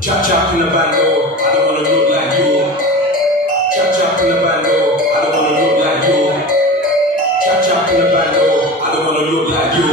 Chop chop in the bando, I don't wanna look like you. Chop chop in the bando, I don't wanna look like you. Chop chop in the bando, I don't wanna look like you.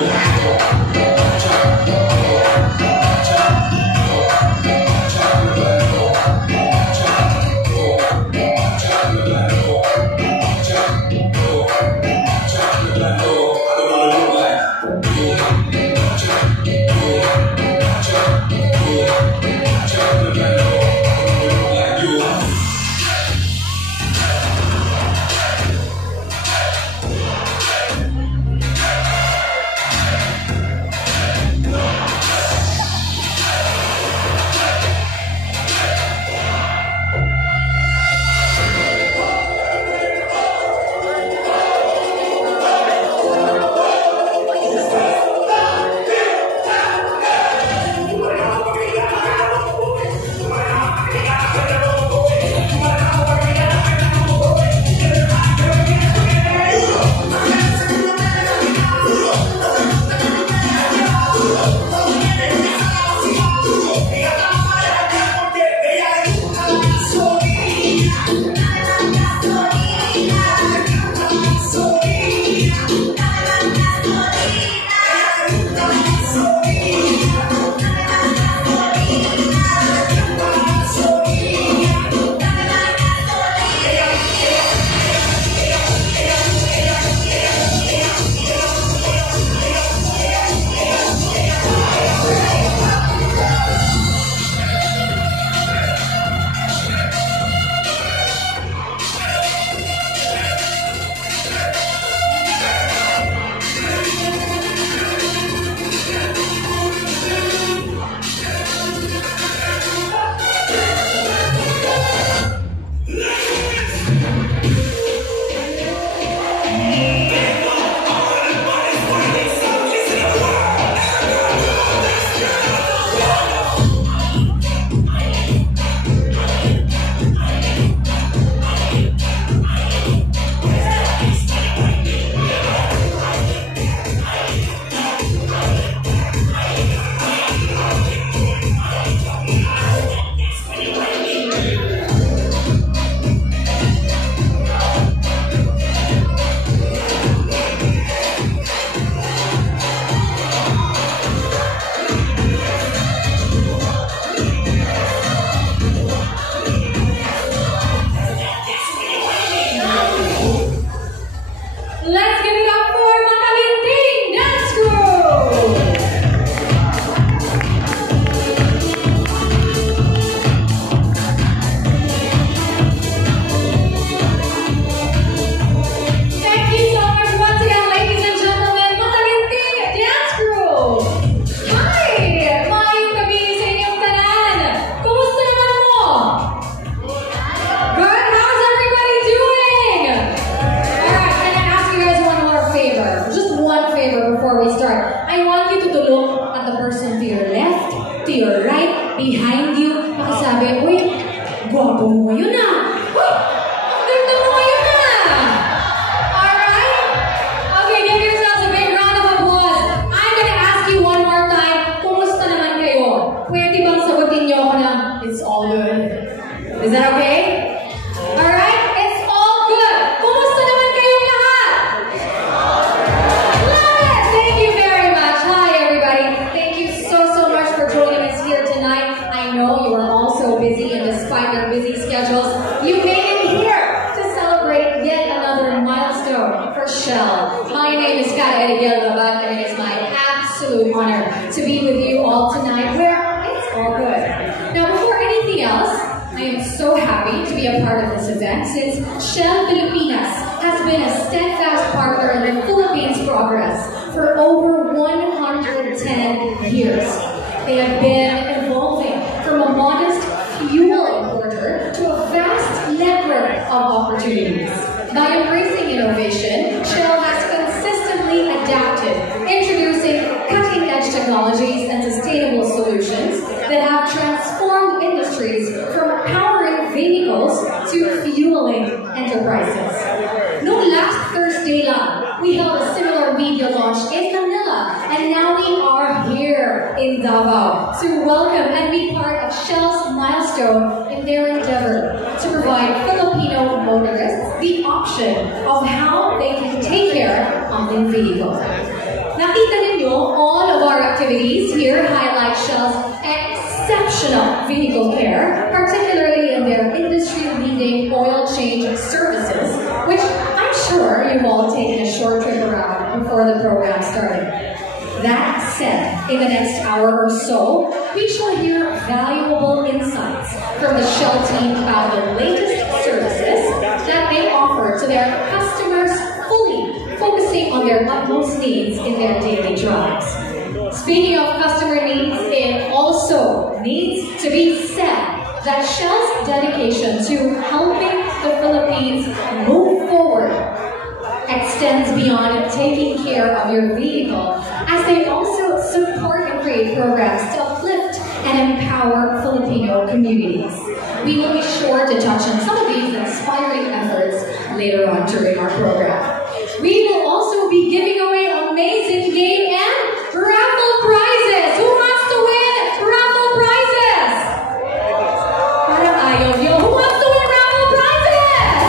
We held a similar media launch in Manila, and now we are here in Davao. So to welcome and be part of Shell's milestone in their endeavor to provide Filipino motorists the option of how they can take care of their vehicle. Nakita ninyo, all of our activities here highlight Shell's exceptional vehicle care, particularly in their industry-leading oil change services, which I'm sure you've all taken a short trip around before the program started. That said, in the next hour or so, we shall hear valuable insights from the Shell team about the latest services that they offer to their customers, fully focusing on their utmost needs in their daily drives. Speaking of customer needs, it also needs to be said that Shell's dedication to helping the Philippines move forward extends beyond taking care of your vehicle, as they also support and create programs to uplift and empower Filipino communities. We will be sure to touch on some of these inspiring efforts later on during our program. We will also be giving away amazing game and raffle prizes. Who wants to win raffle prizes? Parang ayaw nyo. Who wants to win raffle prizes?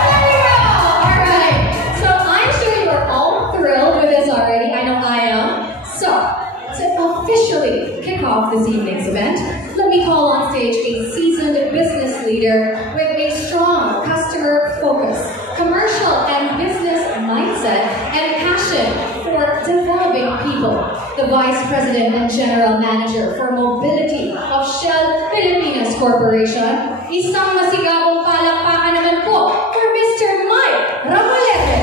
There you go. All right. So I'm sure you're all thrilled with this already. I know I am. So to officially kick off this evening's event, let me call on stage a seasoned business leader with a strong customer focus, commercial and business mindset, and passion for developing people. The Vice President and General Manager for Mobility of Shell Filipinas Corporation. Isang masigabong palakpakan naman po for Mr. Mike Ramolete.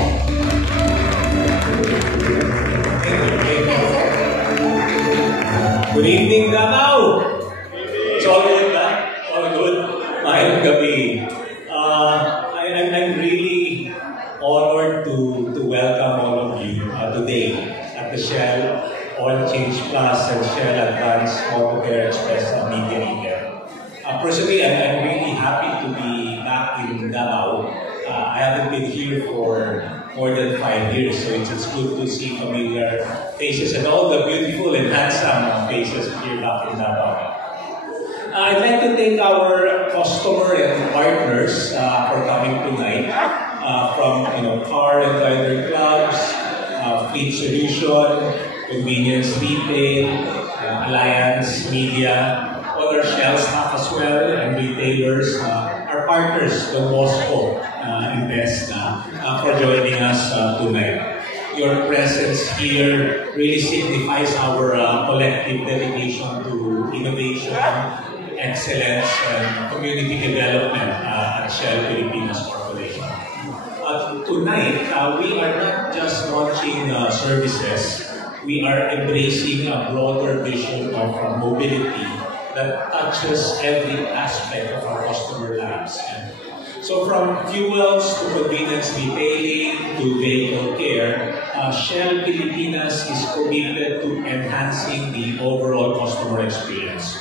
Good evening, Davao! It's all good, ba? All good. Mahirap gabi. I'm really honored to welcome all of you today at the Shell Oil Change Plus and Shell Advanced Auto Care Express media event. Personally, I'm really happy to be back in Davao. I haven't been here for more than 5 years, so it's good to see familiar faces and all the beautiful and handsome faces here back in Davao. I'd like to thank our customer and partners for coming tonight, from car and driver clubs, Fleet Solution, Convenience Retail, Alliance Media, other Shell staff as well, and retailers, our partners, the Mosco Invest, for joining us tonight. Your presence here really signifies our collective dedication to innovation, excellence, and community development at Shell Filipinas Corporation. Tonight, we are not just launching services, we are embracing a broader vision of mobility that touches every aspect of our customer lives. So from fuels to convenience retailing to vehicle care, Shell Filipinas is committed to enhancing the overall customer experience.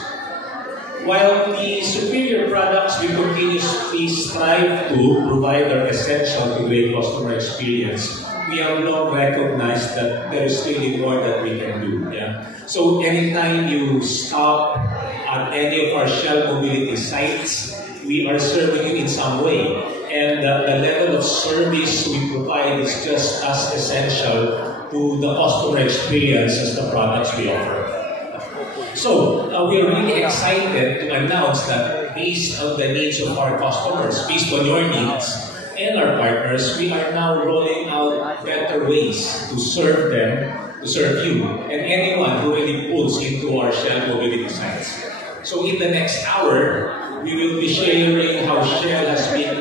While the superior products we continuously strive to provide are essential to great customer experience, we have long recognized that there is really more that we can do. Yeah? So anytime you stop at any of our Shell Mobility sites, we are serving you in some way. And the level of service we provide is just as essential to the customer experience as the products we offer. So, we are really excited to announce that based on the needs of our customers, based on your needs and our partners, we are now rolling out better ways to serve them, to serve you, and anyone who really pulls into our Shell Mobility sites. So in the next hour, we will be sharing how Shell has been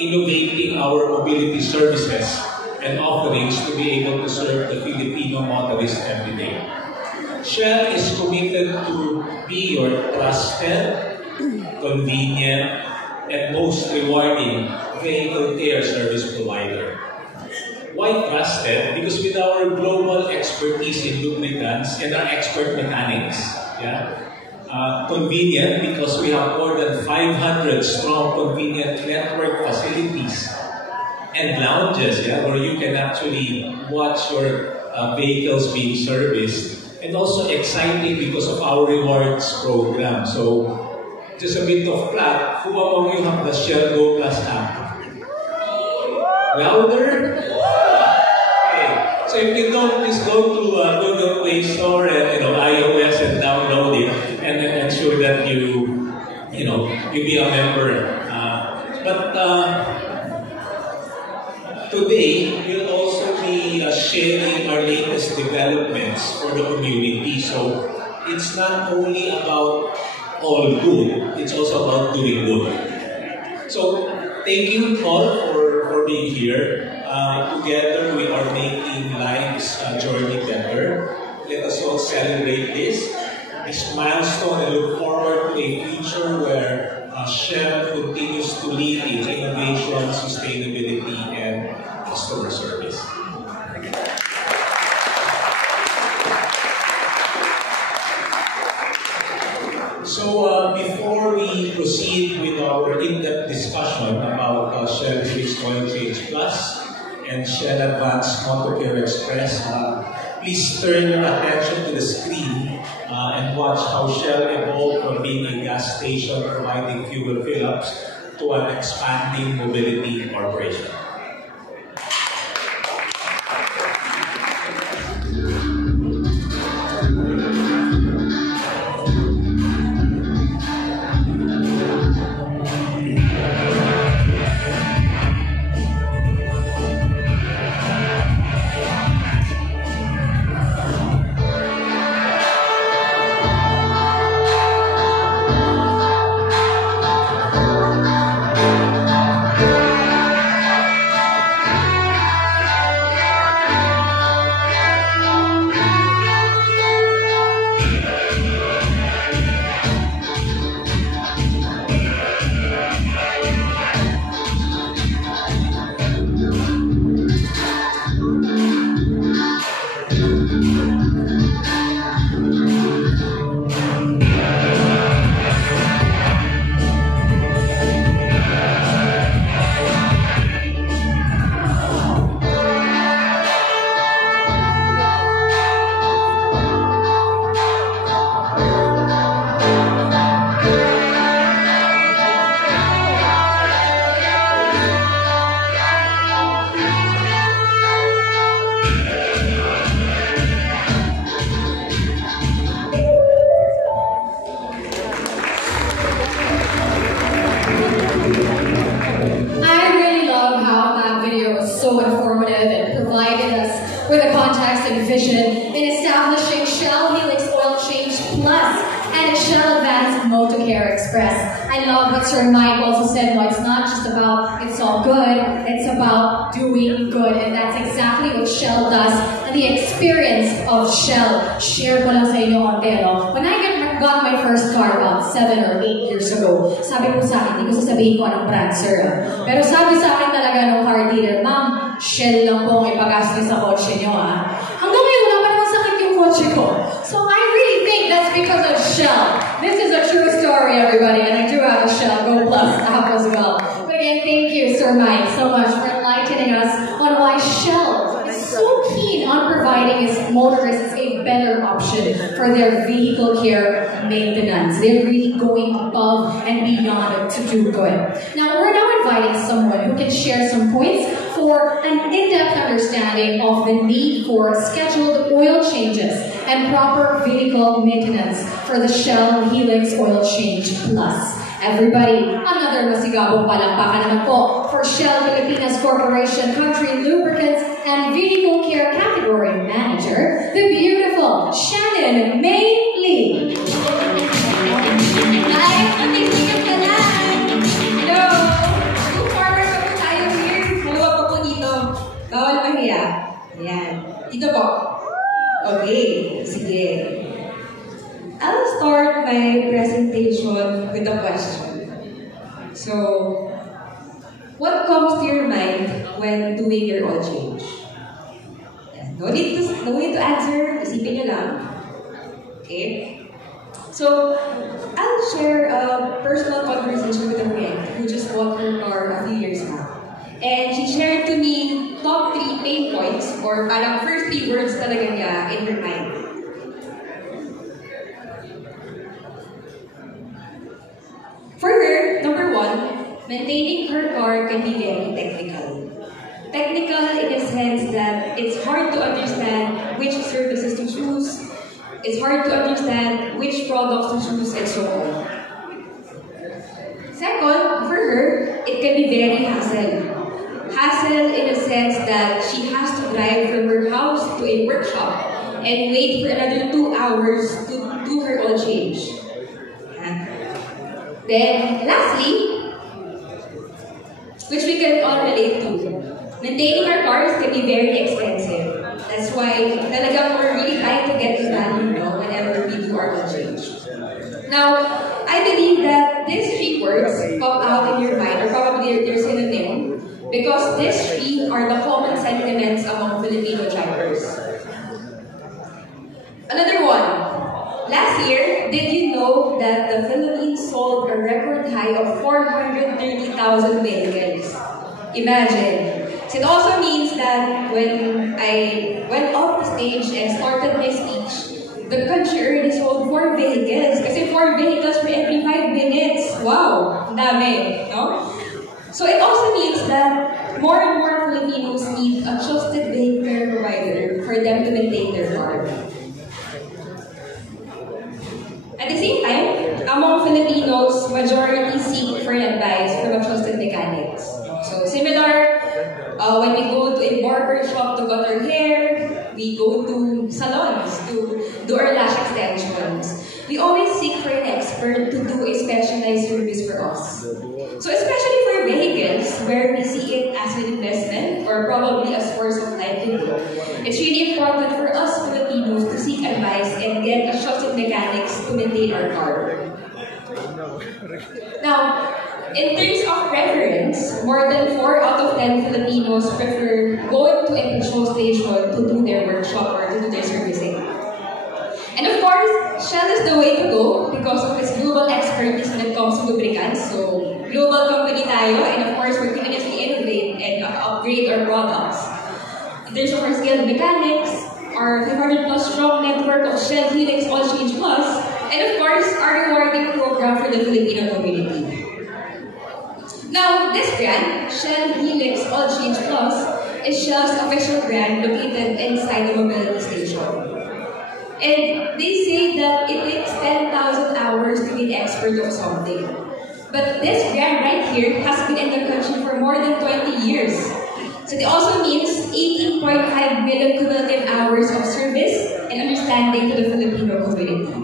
innovating our mobility services and offerings to be able to serve the Filipino motorist every day. Shell is committed to be your trusted, convenient, and most rewarding vehicle care service provider. Why trusted? Because with our global expertise in lubricants and our expert mechanics, convenient because we have more than 500 strong convenient network facilities and lounges, where you can actually watch your vehicles being serviced. and also exciting because of our rewards program. So, just a bit of plug, who among you have the Shell Go Plus app? Louder? Okay. So if you don't, please go to Google Play Store and iOS and download it, and then ensure that you be a member. But today we'll also be sharing our latest developments for the community. So it's not only about all good, it's also about doing good. So thank you all for being here. Together we are making life's journey better. Let us all celebrate this milestone and look forward to a future where Shell continues to lead in innovation, sustainability, and customer service. So before we proceed with our in-depth discussion about Shell Helix Oil Change Plus and Shell Advanced Motorcare Express, please turn your attention to the screen and watch how Shell evolved from being a gas station providing fuel fill-ups to an expanding mobility corporation. Share ko lang sa inyo konti, no? When I got my first car about 7 or 8 years ago, sabi ko sa akin, hindi ko sasabihin ko anong brand, sir. Pero sabi sa akin talaga ng car dealer, ma'am, Shell lang po ang ipagastos sa kotse nyo, ha? Hanggang ngayon, wala pa naman sakit yung kotse ko. So I really think that's because of Shell. This is a true story, everybody, and I do have a Shell Go Plus app as well. But again, thank you, Sir Mike, so much for enlightening us on why Shell is so keen on providing its motorists a better option for their vehicle care maintenance. They're really going above and beyond to do good. Now, we're now inviting someone who can share some points for an in-depth understanding of the need for scheduled oil changes and proper vehicle maintenance for the Shell Helix Oil Change Plus. Everybody, another masigabong palakpakan naman po for Shell Filipinas Corporation Country Lubricants and Vehicle Care Category Manager, the beautiful Shannon May Lee. Hi, matigsigan ka na! Hello! Two farmers pa po tayo here. Dalawa pa po dito. Bawal mahiya. Ayan. Dito po. Okay, sige. I'll start my presentation with a question. So, what comes to your mind when doing your oil change? No need to answer. Isipin nyo lang. Okay? So, I'll share a personal conversation with a friend who just bought her car a few years back. And she shared to me top 3 pain points or parang first 3 words talaga niya in her mind. maintaining her car can be very technical. Technical in the sense that it's hard to understand which services to choose, it's hard to understand which products to choose, and so on. Second, for her, it can be very hassle. Hassle in the sense that she has to drive from her house to a workshop and wait for another 2 hours to do her oil change. Then, lastly, which we can all relate to, maintaining our cars can be very expensive. That's why talagang we're really trying to get to value whenever we do our oil change. Now, I believe that these three words pop out in your mind, or probably they're synonym, because these three are the common sentiments among Filipino drivers. Another one. Last year, did you know that the Philippines sold a record high of 430,000 vehicles? Imagine. So it also means that when I went off the stage and started my speech, the country already sold 4 vehicles. Kasi 4 vehicles for every 5 minutes. Wow! Ang dami, no? So it also means that more and more Filipinos need a trusted vehicle provider for them to maintain their car. At the same time, among Filipinos, majority seek for advice from a trusted mechanic. So similar, when we go to a barber shop to cut our hair, we go to salons to do our lash extensions. We always seek for an expert to do a specialized service for us. So especially for vehicles, where we see it as an investment or probably a source of livelihood, it's really important for us Filipinos to seek advice and get a trusted mechanics to maintain our car. Now, in terms of preference, more than 4 out of 10 Filipinos prefer going to a petrol station to do their workshop or to do their servicing. And of course, Shell is the way to go because of its global expertise when it comes to lubricants. So, global company tayo, and of course, we continuously innovate and upgrade our products. In terms of our skilled mechanics, our 500 plus strong network of Shell Helix Oil Change Plus, and of course, our rewarding program for the Filipino community. Now, this brand, Shell Helix Oil Change Plus, is Shell's official brand located inside the mobility station. And they say that it takes 10,000 hours to be an expert of something. But this brand right here has been in the country for more than 20 years. So it also means 18.5 million cumulative hours of service and understanding to the Filipino community.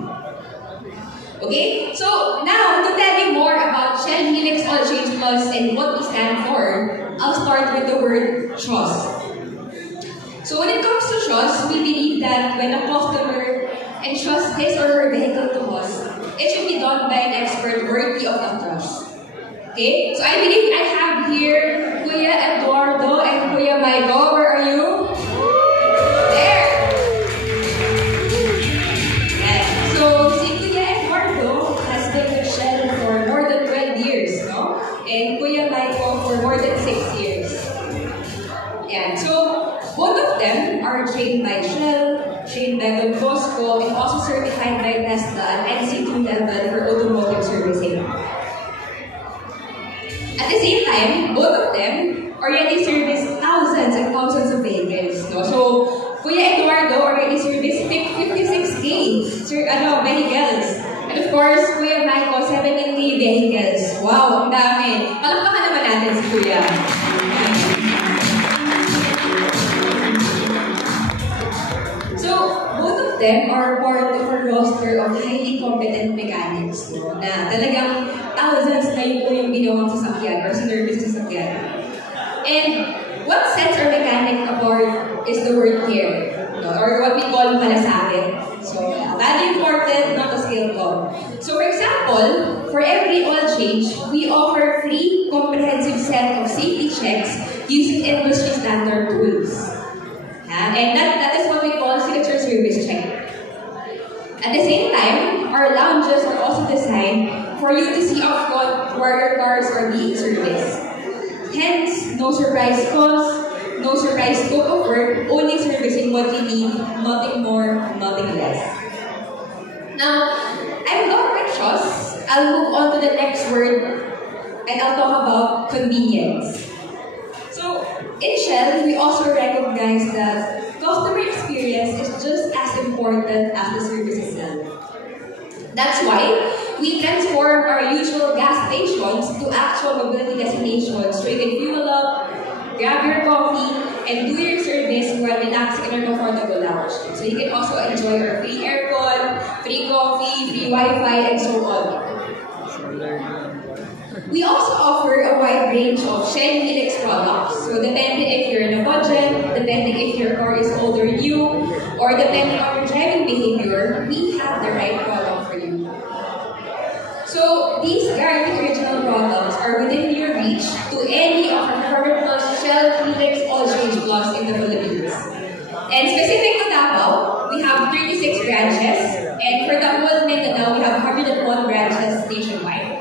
Okay, so now to tell you more about Shell Helix Oil Change Plus and what we stand for, I'll start with the word trust. So when it comes to trust, we believe that when a customer entrusts his or her vehicle to us, it should be done by an expert worthy of that trust. Okay, so I believe I have here Kuya Eduardo and Kuya Maigo. Where are you? There! So si Kuya Eduardo has been with Shell for more than 12 years, no? And Kuya Maigo for more than 6 years. Yeah, so both of them are trained by Shell, trained by Don Bosco, and also certified by Tesla at NC2 level for automotive servicing. At the same time, both of them already service thousands and thousands of vehicles. No? So, Kuya Eduardo already serviced 56K vehicles. And of course, Kuya Michael, 17K vehicles. Wow, ang dami. Palakpakan naman natin si Kuya. So, both of them are part of a roster of highly competent mechanics na talagang thousands na yun po yung ginawang sasakyan or sinervice sasakyan. And what sets our mechanic apart is the word care, or what we call malasakit. So, value imported, not a skill call. So, for example, for every oil change, we offer free comprehensive set of safety checks using industry standard tools. And that is what we call signature service check. At the same time, our lounges are also designed for you to see upfront where your cars are being serviced. Hence, no surprise cost, no surprise scope of work, only servicing what you need, nothing more, nothing less. Now, I'm not with trust. I'll move on to the next word and I'll talk about convenience. So, in Shell, we also recognize that customer experience is just as important as the service itself. That's why we transform our usual gas stations to actual mobility destinations so you can fuel up, grab your coffee, and do your service while relaxing in a comfortable lounge. So you can also enjoy our free aircon, free coffee, free Wi-Fi, and so on. We also offer a wide range of Shell Helix products. So depending if you're in a budget, depending if your car is old or new, or depending on your driving behavior, we have the right product for you. So these guaranteed original products are within your reach to any of our current Shell Helix All Change Plus in the Philippines. And specific to Davao, we have 36 branches, and for the whole Mindanao, we have 101 branches nationwide.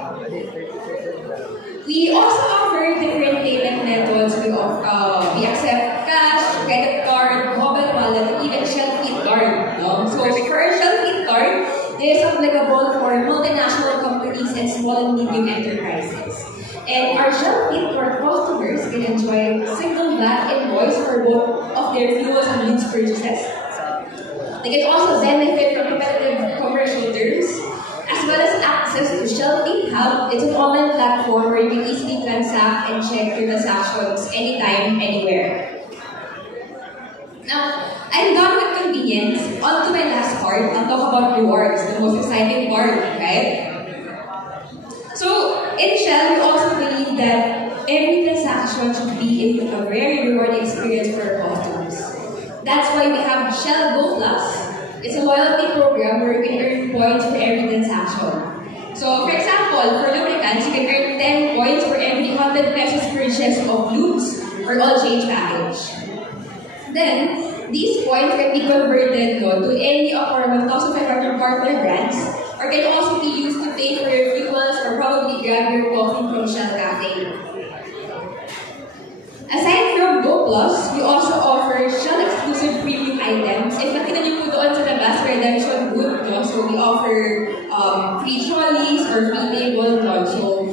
We also offer different payment methods. We accept cash, credit card, mobile wallet, and even Shell Fleet card. So for our Shell Fleet card, it is applicable for multinational companies and small and medium enterprises. And our Shell Fleet card customers can enjoy a single VAT invoice for both of their fuels and goods purchases. They can also benefit from competitive commercial terms, as well as access to Shell Fleet Hub. It's an online platform where you can easily transact and check your transactions anytime, anywhere. Now, I'm done with convenience. On to my last part. I'll talk about rewards, the most exciting part, right? So, in Shell, we also believe that every transaction should be a very rewarding experience for our customers. That's why we have Shell Go Plus. It's a loyalty program where you can earn points for every transaction. So, for example, for lubricants, you can earn 10 points for every 100 pesos purchase of lubes or all change package. Then, these points can be converted to any of our 1,500 partner brands, or can also be used to pay for your fuels or probably grab your coffee from Shell Cafe. Aside from Go Plus, we also offer Shell exclusive premium items. If nakita niyo po doon sa labas, redemption good, no? So we offer free trolleys or free table, no? So,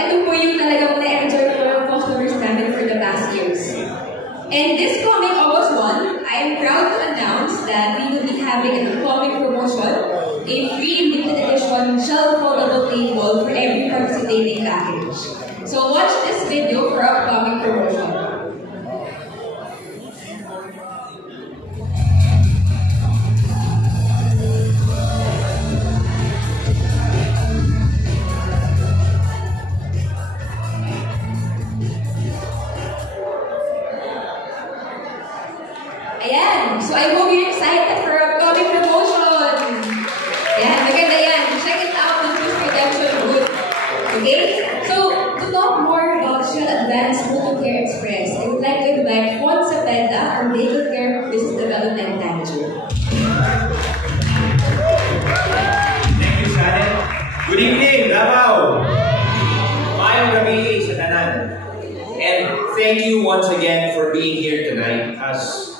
ito po yung talagang na-enjoy ko ng customers namin for the past years. And this coming August 1, I am proud to announce that we will be having an upcoming promotion, a free limited edition Shell foldable table for every participating package. So watch this video for upcoming promotion. Ayan. So I hope you're excited for upcoming promotion. Ayan, maganda yan. Check it out on this redemption good. Okay? So, to talk more about Shell Advanced Motor Care Express, I would like to invite Juan Cepeda, our Vehicle Care Business Development Manager. Thank you, Janet. Good evening, Davao. Mayong gabi sa tanan. And thank you once again for being here tonight as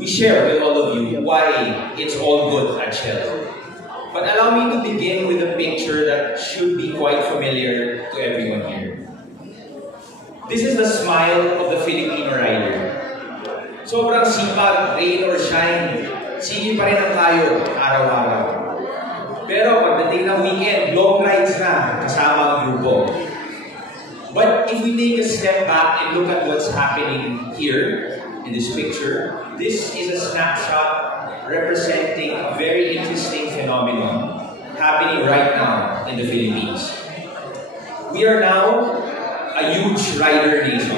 we share with all of you why it's all good at Shell. But allow me to begin with a picture that should be quite familiar to everyone here. This is the smile of the Filipino rider. Sobrang sipag, rain or shine, sige pa rin ang tayo araw-araw. Pero pagdating ng weekend, long rides na kasama ang grupo. But if we take a step back and look at what's happening here in this picture, this is a snapshot representing a very interesting phenomenon happening right now in the Philippines. We are now a huge rider nation.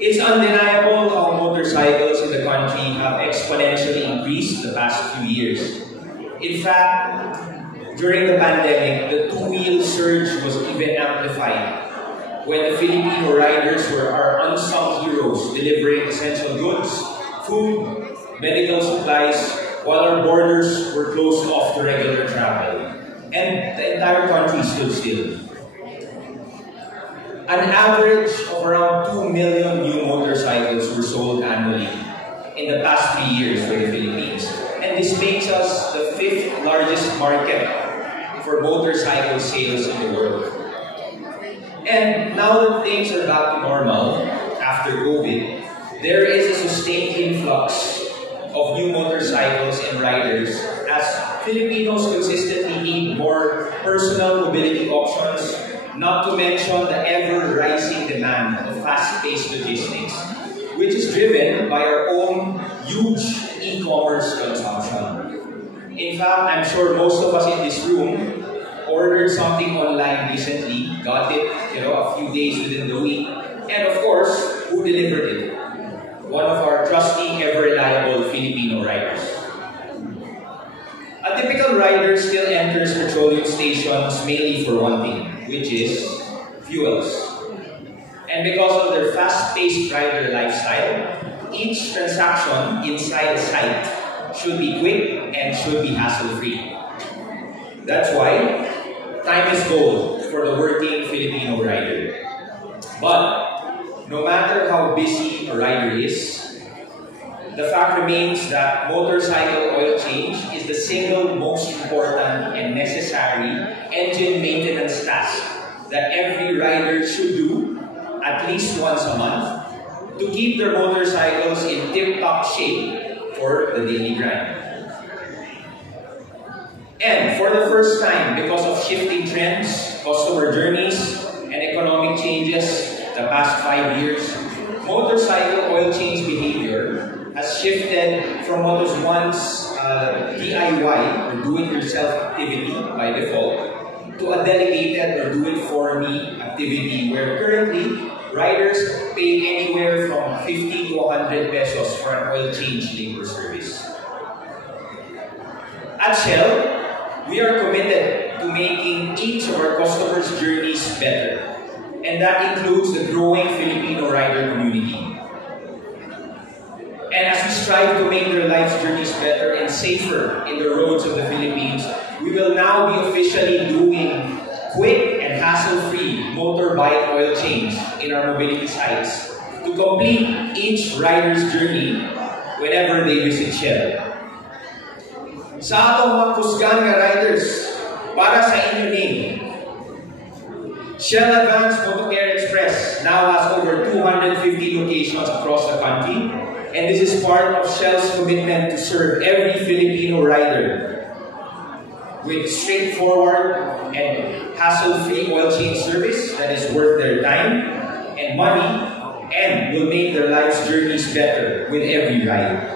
It's undeniable how motorcycles in the country have exponentially increased the past few years. In fact, during the pandemic, the two-wheel surge was even amplified when the Filipino riders were our unsung heroes, delivering essential goods, food, medical supplies, while our borders were closed off to regular travel. And the entire country stood still. An average of around 2 million new motorcycles were sold annually in the past 3 years for the Philippines. And this makes us the 5th largest market for motorcycle sales in the world. And now that things are back to normal after COVID, there is a sustained influx of new motorcycles and riders as Filipinos consistently need more personal mobility options, not to mention the ever-rising demand of fast-paced logistics, which is driven by our own huge e-commerce consumption. In fact, I'm sure most of us in this room ordered something online recently, got it, a few days within the week, and of course, who delivered it? One of our trusty, ever-reliable Filipino riders. A typical rider still enters petroleum stations mainly for one thing, which is fuels. And because of their fast-paced rider lifestyle, each transaction inside a site should be quick and should be hassle-free. That's why time is gold for the working Filipino rider. But no matter how busy a rider is, the fact remains that motorcycle oil change is the single most important and necessary engine maintenance task that every rider should do at least once a month to keep their motorcycles in tip-top shape for the daily grind. And for the first time, because of shifting trends, customer journeys, and economic changes the past 5 years, motorcycle oil change behavior has shifted from what was once DIY or do-it-yourself activity by default to a dedicated or do-it-for-me activity where currently riders pay anywhere from 50 to 100 pesos for an oil change labor service. At Shell, we are committed to making each of our customers' journeys better, and that includes the growing Filipino rider community. And as we strive to make their life's journeys better and safer in the roads of the Philippines, we will now be officially doing quick and hassle-free motorbike oil change in our mobility sites to complete each rider's journey whenever they visit Shell. Sa atong mga kusgan nga riders, para sa inyo ni Shell Advanced Motocare Express now has over 250 locations across the country, and this is part of Shell's commitment to serve every Filipino rider with straightforward and hassle-free oil change service that is worth their time and money and will make their life's journeys better with every ride.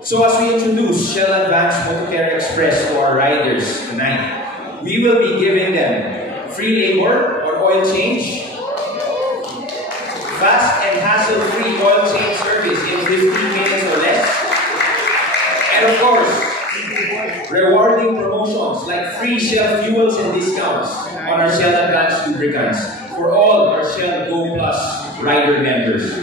So as we introduce Shell Advanced Motocare Express to our riders tonight, we will be giving them free labor or oil change, fast and hassle-free oil change service in 15 minutes or less, and of course, rewarding promotions like free Shell fuels and discounts on our Shell Advanced lubricants for all our Shell Go Plus rider members.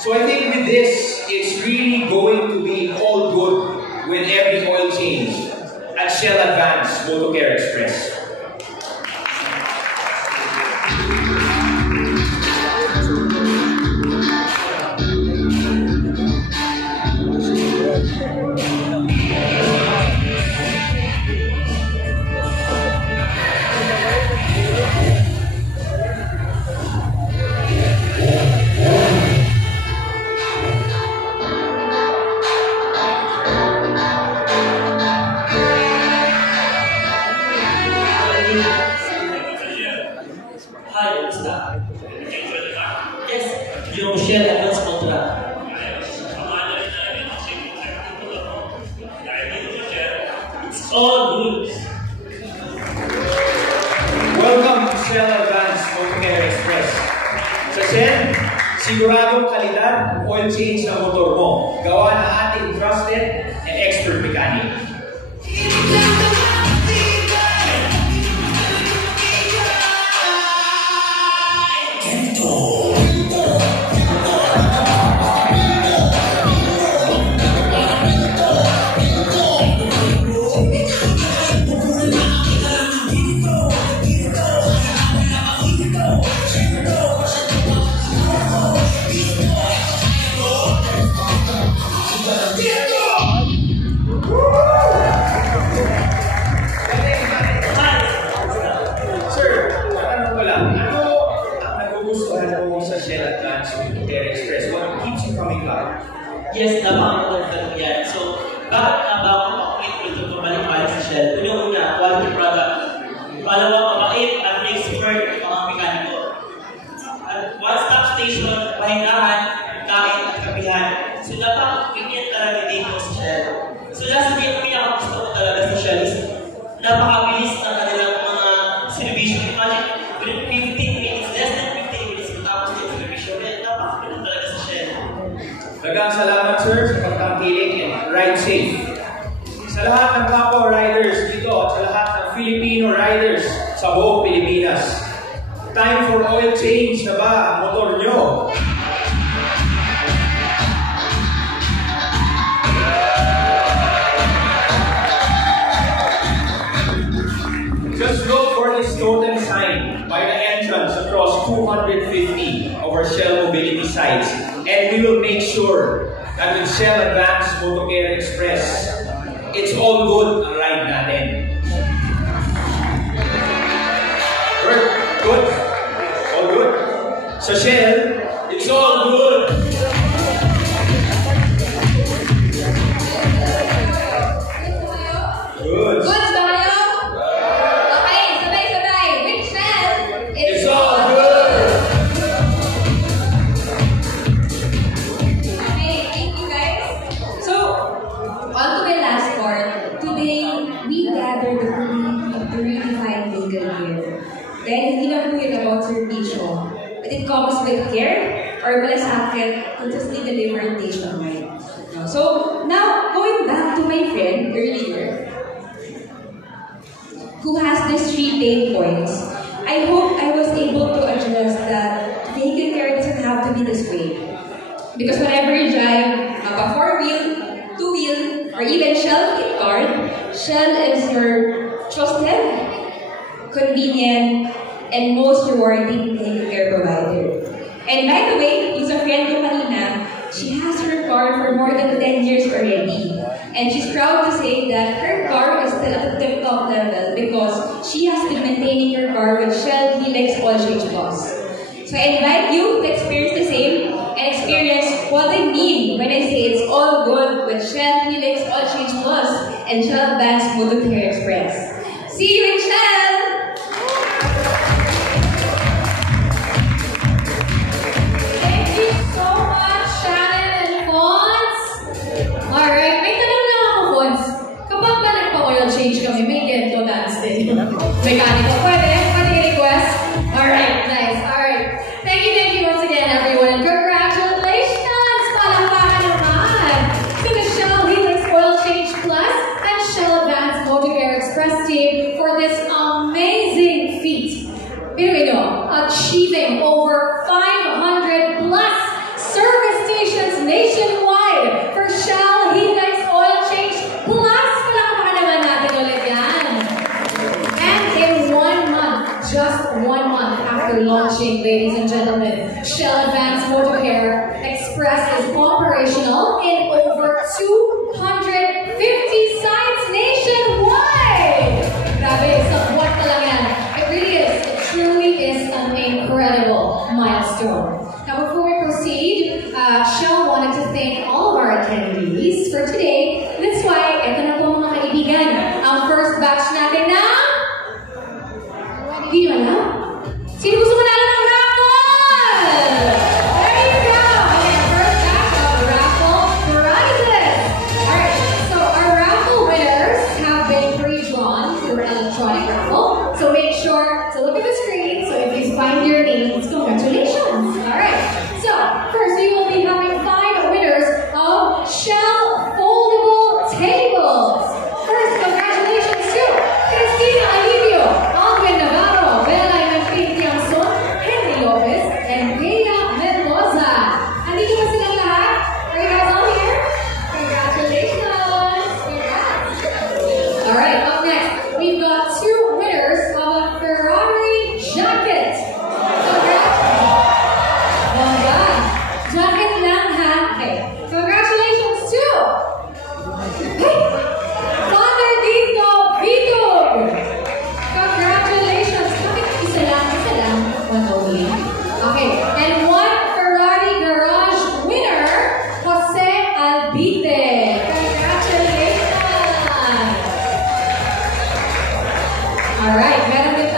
So I think with this, it's really going to be all good with every oil change at Shell Advanced Motocare Express. Shell Advanced Ultra. It's all good. Welcome to Shell Advanced Motocare Express. Sa Shell, siguradong kalidad oil change ng motor mo. Gawa ng ating trusted and expert mechanic. Palawa, mabait at expert mga mekaniko. At one-stop station, pahingahan, kain at kapihan. Sila pa, ganyan talaga dito sa Shell. Sila sa pinakagusto ko talaga sa Shell is napakabilis na kanilang mga servisyo. Imagine, within 15 minutes, less than 15 minutes, matapos yung servisyo. Napakabilis talaga sa Shell. Daghang salamat, sir, sa pagtangkilik and ride safe. Sa lahat ng kapwa riders dito at sa lahat ng Filipino riders sa buong Pilipinas, time for oil change na ba ang motor nyo? Just look for this totem sign by the entrance across 250 of our Shell Mobility sites, and we will make sure that with Shell Advanced Motocare Express, it's all good ang ride natin. Good? All good? Sa Shell, it's all good. Good. Good tayo? Okay, sabay-sabay. With Shell, It's all good. Okay, thank you guys. So, on to my last part. Today, we gather the community of the redefined legal year. Dahil hindi na po yun about servisyo, but it comes with care or malasakit to just be delivered nationwide. So, now, going back to my friend earlier, who has these 3 pain points, I hope I was able to address that vehicle care doesn't have to be this way. Because whenever you drive a 4-wheel, 2-wheel, or even Shell kit card, Shell is your trusted, convenient, and most rewarding vehicle care provider. And by the way, yung sa friend ko kanina, she has her car for more than 10 years already. And she's proud to say that her car is still at the tip-top level because she has been maintaining her car with Shell Helix Oil Change Plus. So I invite you to experience the same and experience what I mean when I say it's all good with Shell Helix Oil Change Plus and Shell Advanced Motocare Express. See you in Shell! Thank you so much, Shannon and Fonz. Alright, may tanong lang ako, Fonz. Kapag ba nagpa-oil change kami, may ganito dance din. Mechanical, pwede i-request? Alright, nice. Alright. Thank you once again, everyone. Congratulations! Palakpakan naman to the Shell Helix Oil Change Plus and Shell Advanced Motocare Express team for this amazing feat. Achieving over 500 plus service stations nationwide for Shell Helix Oil Change Plus. Palakpakan naman natin ulit yan. And in 1 month, just 1 month after launching, ladies and gentlemen, Shell Advanced Motocare Express is operational in over 250 sites nationwide. Grabe, sa buwan pa lang yan. It really is. It truly is an incredible milestone. Now, before we proceed, Shell wanted to thank all of our attendees for today. That's why, ito na po mga kaibigan, ang first batch natin na... Hindi nyo alam? Sino gusto manalo ng raffle? There you go! Okay, first batch of raffle prizes. Alright, so our raffle winners have been pre-drawn through electronic raffle. So make sure to look at the screen. So if you find your names, congratulations. Alright, so first we will be having 5 winners of Shell foldable tables. First, congratulations to Cristina Alivio, Alvin Navarro, Bella Infantianson, Henry Lopez, and Bea Mendoza. Andito ba silang lahat? Are you guys all here? Congratulations! Congrats! Alright, up next, we've got 2 winners of a Ferrari jacket. Congrats! Oh God! Jacket lang ha? Okay. Congratulations to... Hey! Father Dito Vitog! Congratulations! Bakit isa lang? One only. Okay. And 1 Ferrari Garage winner, Jose Albite. Congratulations! Alright, meron din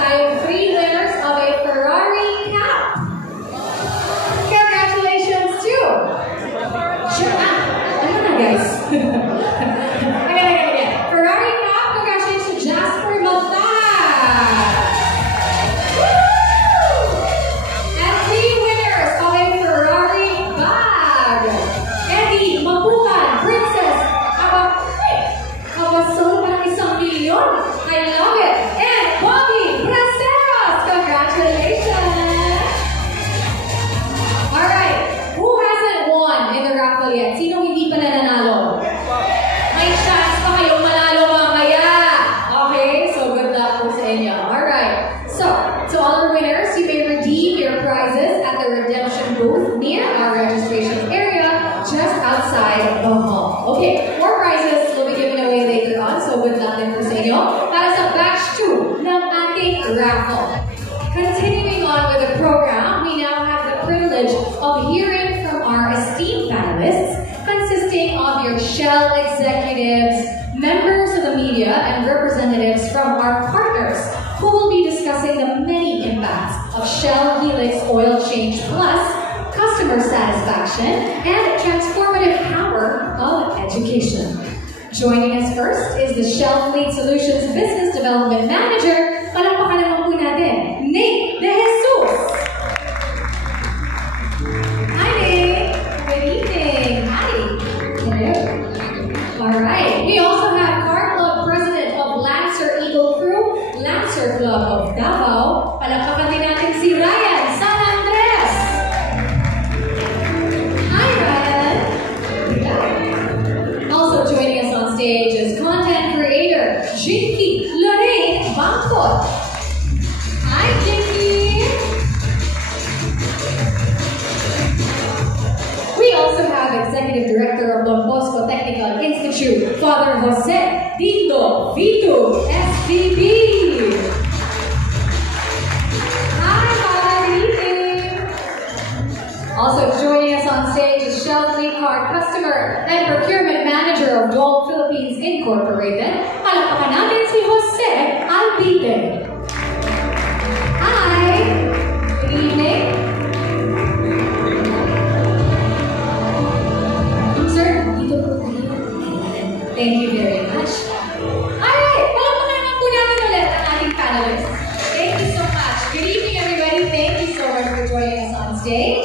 raffle. Continuing on with the program, we now have the privilege of hearing from our esteemed panelists, consisting of your Shell executives, members of the media, and representatives from our partners, who will be discussing the many impacts of Shell Helix Oil Change Plus, customer satisfaction, and transformative power of education. Joining us first is the Shell Fleet Solutions Business Development Manager. Palakpakan naman po natin, Nate De Jesus. Hi, Nate. Good evening. Hi. Hello. All right. We also have Car Club President of Lancer Eagle Crew, Lancer Club of Davao. Palakpakan din natin si Ryan San Andres. Hi, Ryan. Yeah. Also joining us on stage is content creator Jinky Lorraine Bangkot. Hi, Jinky. We also have Executive Director of Don Bosco Technical Institute, Father Jose Dindo Vito, SVP. Hi, good evening. Also joining us on stage is Shell Fleet Car Customer and Procurement Manager of Dole Philippines Incorporated. Palakpakan natin si Jose Albite. Hi, good evening. Sir, dito po tayo. Thank you very much. Alright, palakpakan naman po natin ulit ang ating panelists. Thank you so much. Good evening, everybody. Thank you so much for joining us on stage.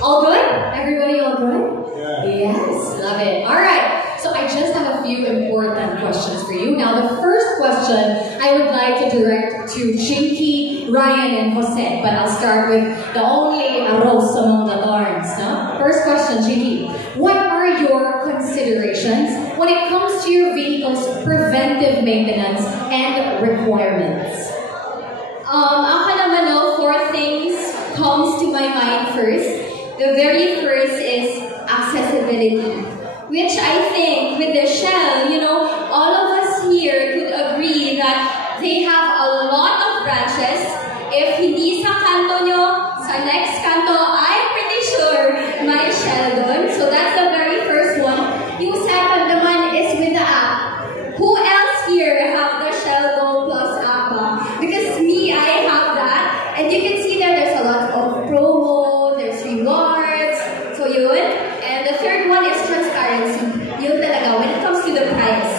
All good? Everybody all good? Yeah. Yes, love it. All right. So I just have a few important questions for you. Now, the first question I would like to direct to Jinky, Ryan, and Jose, but I'll start with the only arroz among the thorns. No? First question, Jinky. What are your considerations when it comes to your vehicle's preventive maintenance and requirements? Ako naman, four things comes to my mind first. The very first is accessibility, which I think with the Shell, all of us here could agree that they have a lot of branches. If hindi sa kanto nyo, sa next kanto, I'm pretty sure may Shell doon. So that's the very first one. Yung second naman is with the app. Who else here have the Shell Go Plus app? Because me, I have that. And you can see that there's a lot of promo, there's rewards, so yun. And the third one is transparency. Yun talaga, when it comes to the price.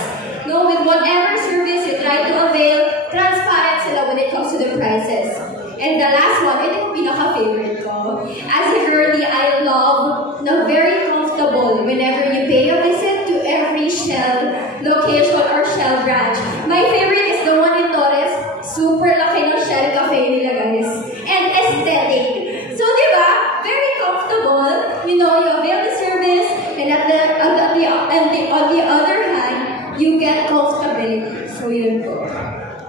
No, with whatever service you try to avail, transparent sila when it comes to the prices. And the last one, ito yung pinaka-favorite ko. As a girlie, I love na very comfortable whenever you pay a visit to every Shell location or Shell branch. My favorite is the one in Torres. Super laki ng Shell cafe nila, guys. And aesthetic. So, di ba? Very comfortable. You avail the service, and on the other hand, you get comfortability. So, yun po.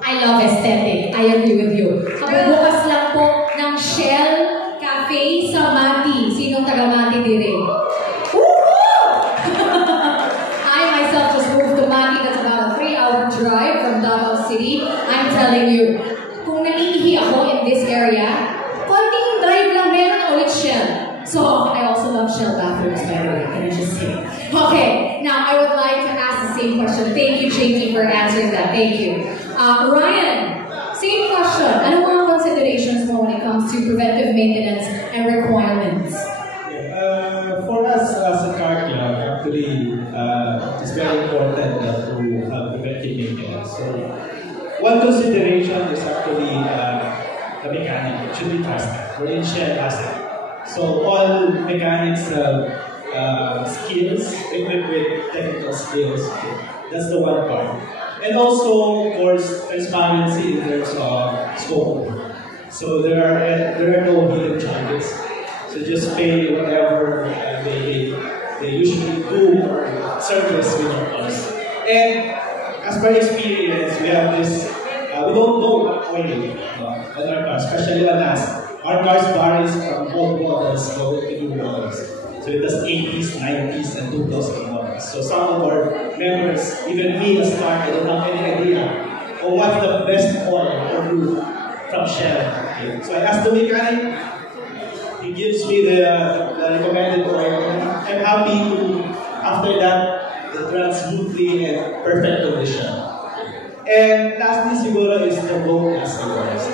I love aesthetic. I agree with you. Kabubukas lang po ng Shell Cafe sa Mati. Sinong taga Mati dire? I myself just moved to Mati. That's about a 3-hour drive from Davao City. I'm telling you, kung naiihi ako in this area, konting drive lang meron ulit Shell. So, I also love Shell bathrooms, by the way. Can I just say? Okay, now I would like to ask the same question. Thank you, Jinky, for answering that. Thank you. Ryan, same question. Ano mga considerations mo when it comes to preventive maintenance and requirements? For us as a car club, actually, it's very important to have preventive maintenance. So, one consideration is actually the mechanic. It should be trusted. We're in Shell asset. So, all mechanics skills, equipped with technical skills, that's the one part. And also, of course, transparency in terms of scope. So there are no hidden charges. So just pay whatever they usually do or service without us. And as per experience, we have this. We don't know what oil on our cars, especially on us. Our cars varies from old models to new models. So it does 80s, 90s, and 2000 models. So some of our members, even me as car, I don't have any idea of what the best oil or route from Shell. Okay. So I asked the mechanic, he gives me the recommended oil, and I'm happy to, after that, it runs smoothly and perfect condition. And lastly, siguro is the boat assurance.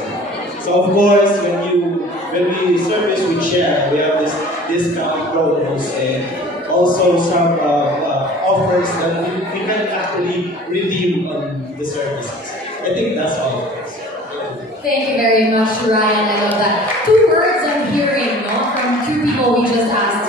So of course, when we service with Shell, we have this discount promos and also some offers that we can actually redeem on the services. I think that's all. Thank you very much, Ryan. I love that. 2 words I'm hearing, no, from 2 people we just asked.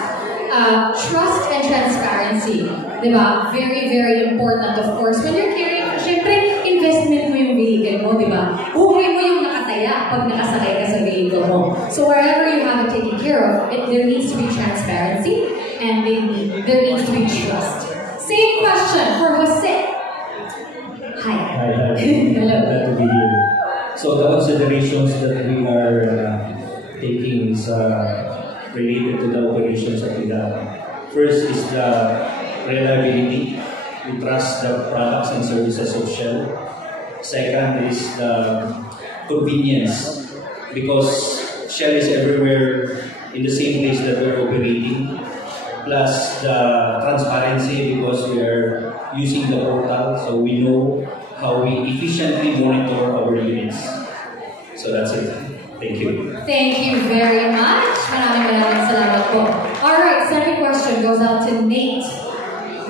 Trust and transparency. Diba? Very, very important, of course. When you're carrying, syempre, investment mo yung vehicle mo, diba? Buhay mo yung nakataya pag nakasakay ka sa vehicle mo. So wherever you have it taken care of, there needs to be transparency and there needs to be trust. Same question for Jose. Hi. Hi. Hello. Glad to be here. So the considerations that we are taking is related to the operations that we have. First is the reliability. We trust the products and services of Shell. Second is the convenience, because Shell is everywhere in the same place that we're operating. Plus the transparency, because we are using the portal, so we know how we efficiently monitor our units. So that's it. Thank you. Thank you very much. Maraming salamat po. Alright, second question goes out to Nate.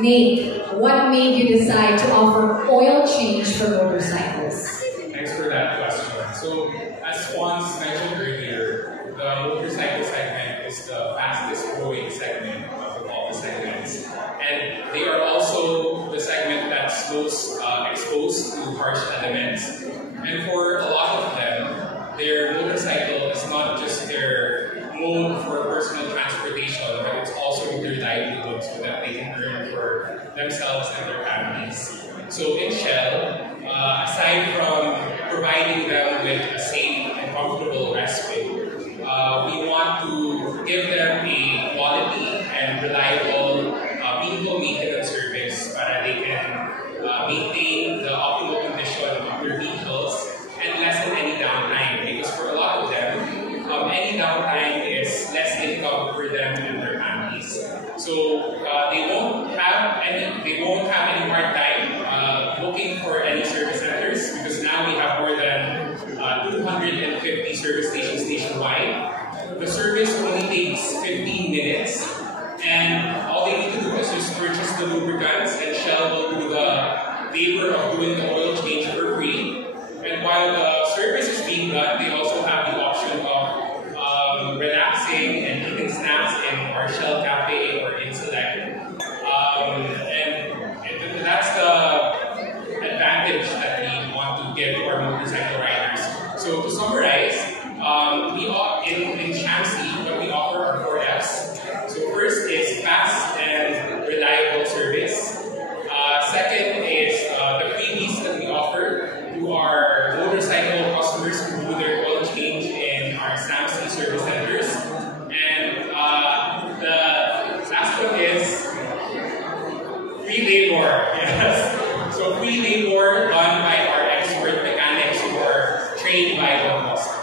Nate, what made you decide to offer oil change for motorcycles? Thanks for that question. So, as Juan's mentioned earlier, the motorcycle segment is the fastest growing segment of all the segments. And they are also the segment that's most exposed to harsh elements. And for a lot of them, their motorcycle is not just their mode for personal transportation, but it's also their livelihood so that they can earn for themselves and their families. So in Shell, aside from providing them with a safe and comfortable respite, we want to give them a quality and reliable vehicle maintenance service para they can maintain the optimal condition of their vehicles and lessen any downtime, because for a lot of them, any downtime is less income for them and their families. So they won't have any hard time looking for any service centers, because now we have more than 250 service stations nationwide. The service only takes 15 minutes, and all they need to do is just purchase the lubricants, and Shell will do the labor of doing the oil change for free. And while the service is being done, they also have the option of relaxing and eating snacks in our Shell Cafe or in Select. And that's the advantage that we want to give to our motorcycle riders. So to summarize, in Shamsi, what we offer are 4 Fs. So first is fast and reliable service. Second is the freebies that we offer to our motorcycle customers who do their oil change in our Samsung service centers. And the last one is free labor. Yes. So free labor done by our expert mechanics who are trained by the customer.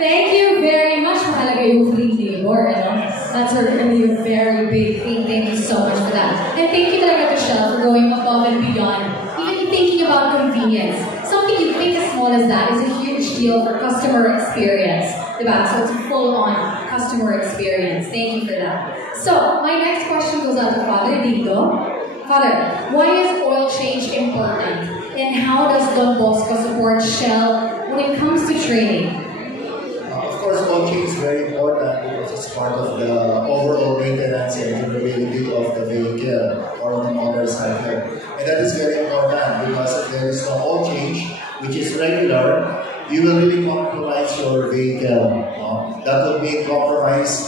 Thank you very much, mahalaga yung free labor. That's a really very big thing. Thank you so much for that. And thank you talaga to Shell for going above and beyond. Even thinking about convenience. Something you think as small as that is a huge deal for customer experience. Diba? So it's a full-on customer experience. Thank you for that. So, my next question goes out to Father Dito. Father, why is oil change important? And how does Don Bosco support Shell when it comes to training? Of course, oil change is very important because it's part of the overall maintenance and durability of the vehicle or on the motorcycle. And that is very important because if there is no oil change, which is regular, you will really compromise your vehicle. That would mean compromise,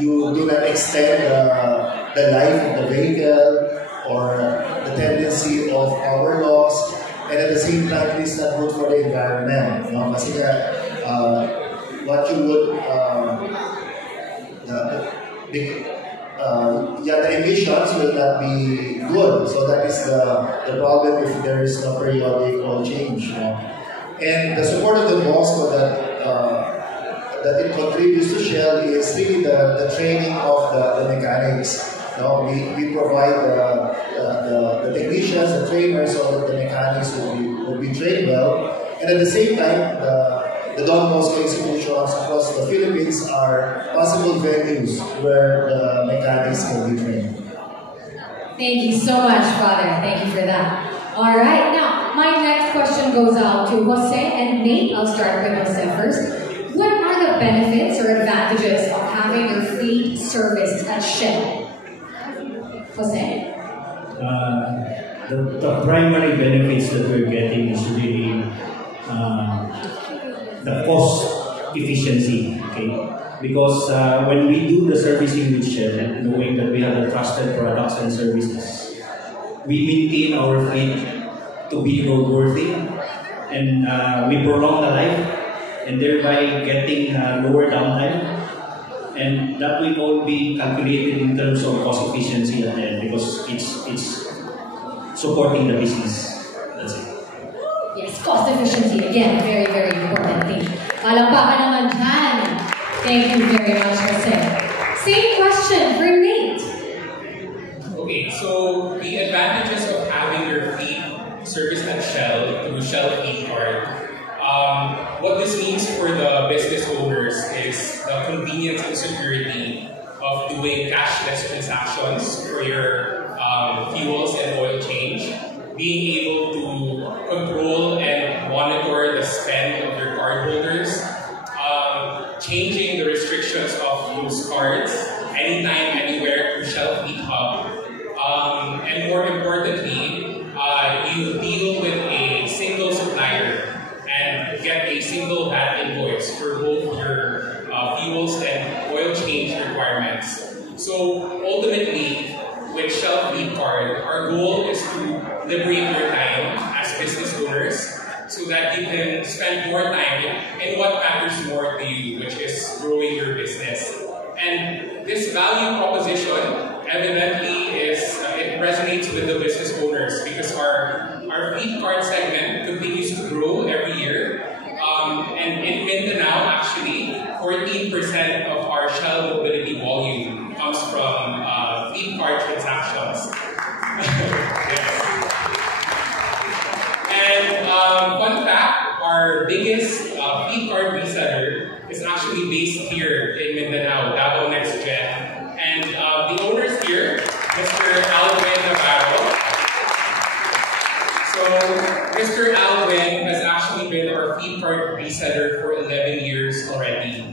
you do not extend the life of the vehicle or the tendency of power loss, and at the same time, it is not good for the environment. Kasi what you would, the emissions will not be good. So that is the problem if there is no periodic oil change. And the support of the Bosco that it contributes to Shell is really the training of the mechanics. No, we provide the technicians, the trainers, so that the mechanics will be trained well. And at the same time, the Don Bosco institutions across the Philippines are possible venues where the mechanics can be trained. Thank you so much, Father. Thank you for that. All right, now my next question goes out to Jose and Nate. I'll start with Jose first. What are the benefits or advantages of having your fleet serviced at Shell? Jose? The primary benefits that we're getting is really the cost efficiency, okay? Because when we do the servicing with Shell, knowing that we have the trusted products and services, we maintain our fleet to be roadworthy, and we prolong the life, and thereby getting lower downtime. And that will all be calculated in terms of cost efficiency at the end, because it's supporting the business. That's it. Yes, cost efficiency. Again, very, very important thing. Palakpakan naman dyan. Thank you very much, Jose. Same question for Nate. Okay, so the advantages of having your fleet serviced at Shell through Shell Fleet Card. What this means for the business owners is the convenience and security of doing cashless transactions for your fuels and oil change, being able to control and monitor the spend of your cardholders, changing the restrictions of those cards anytime, anywhere through Shell Fleet Hub, and more importantly, you deal with a single supplier and get a single VAT invoice for both your fuels and oil change requirements. So ultimately, with Shell Fleet Card, our goal is to liberate your time as business owners so that you can spend more time in what matters more to you, which is growing your business. And this value proposition evidently it resonates with the business owners because our fleet card segment continues to grow every year. And in Mindanao, actually, 14% of our Shell Mobility volume comes from fleet card transactions. Yes. And fun fact, our biggest fleet card reseller is actually based here in Mindanao, Davao Next Gen. And the owners here, Mr. Alvin Navarro. So, Mr. Alvin has actually been our fleet card reseller for 11 years already.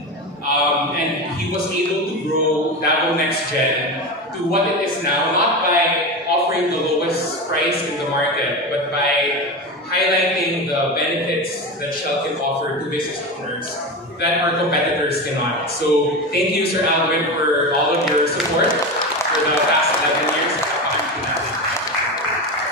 And he was able to grow Davao Next Gen to what it is now, not by offering the lowest price in the market, but by highlighting the benefits that Shell can offer to business owners that our competitors cannot. So thank you, Sir Alvin, for all of your support for the past 11 years.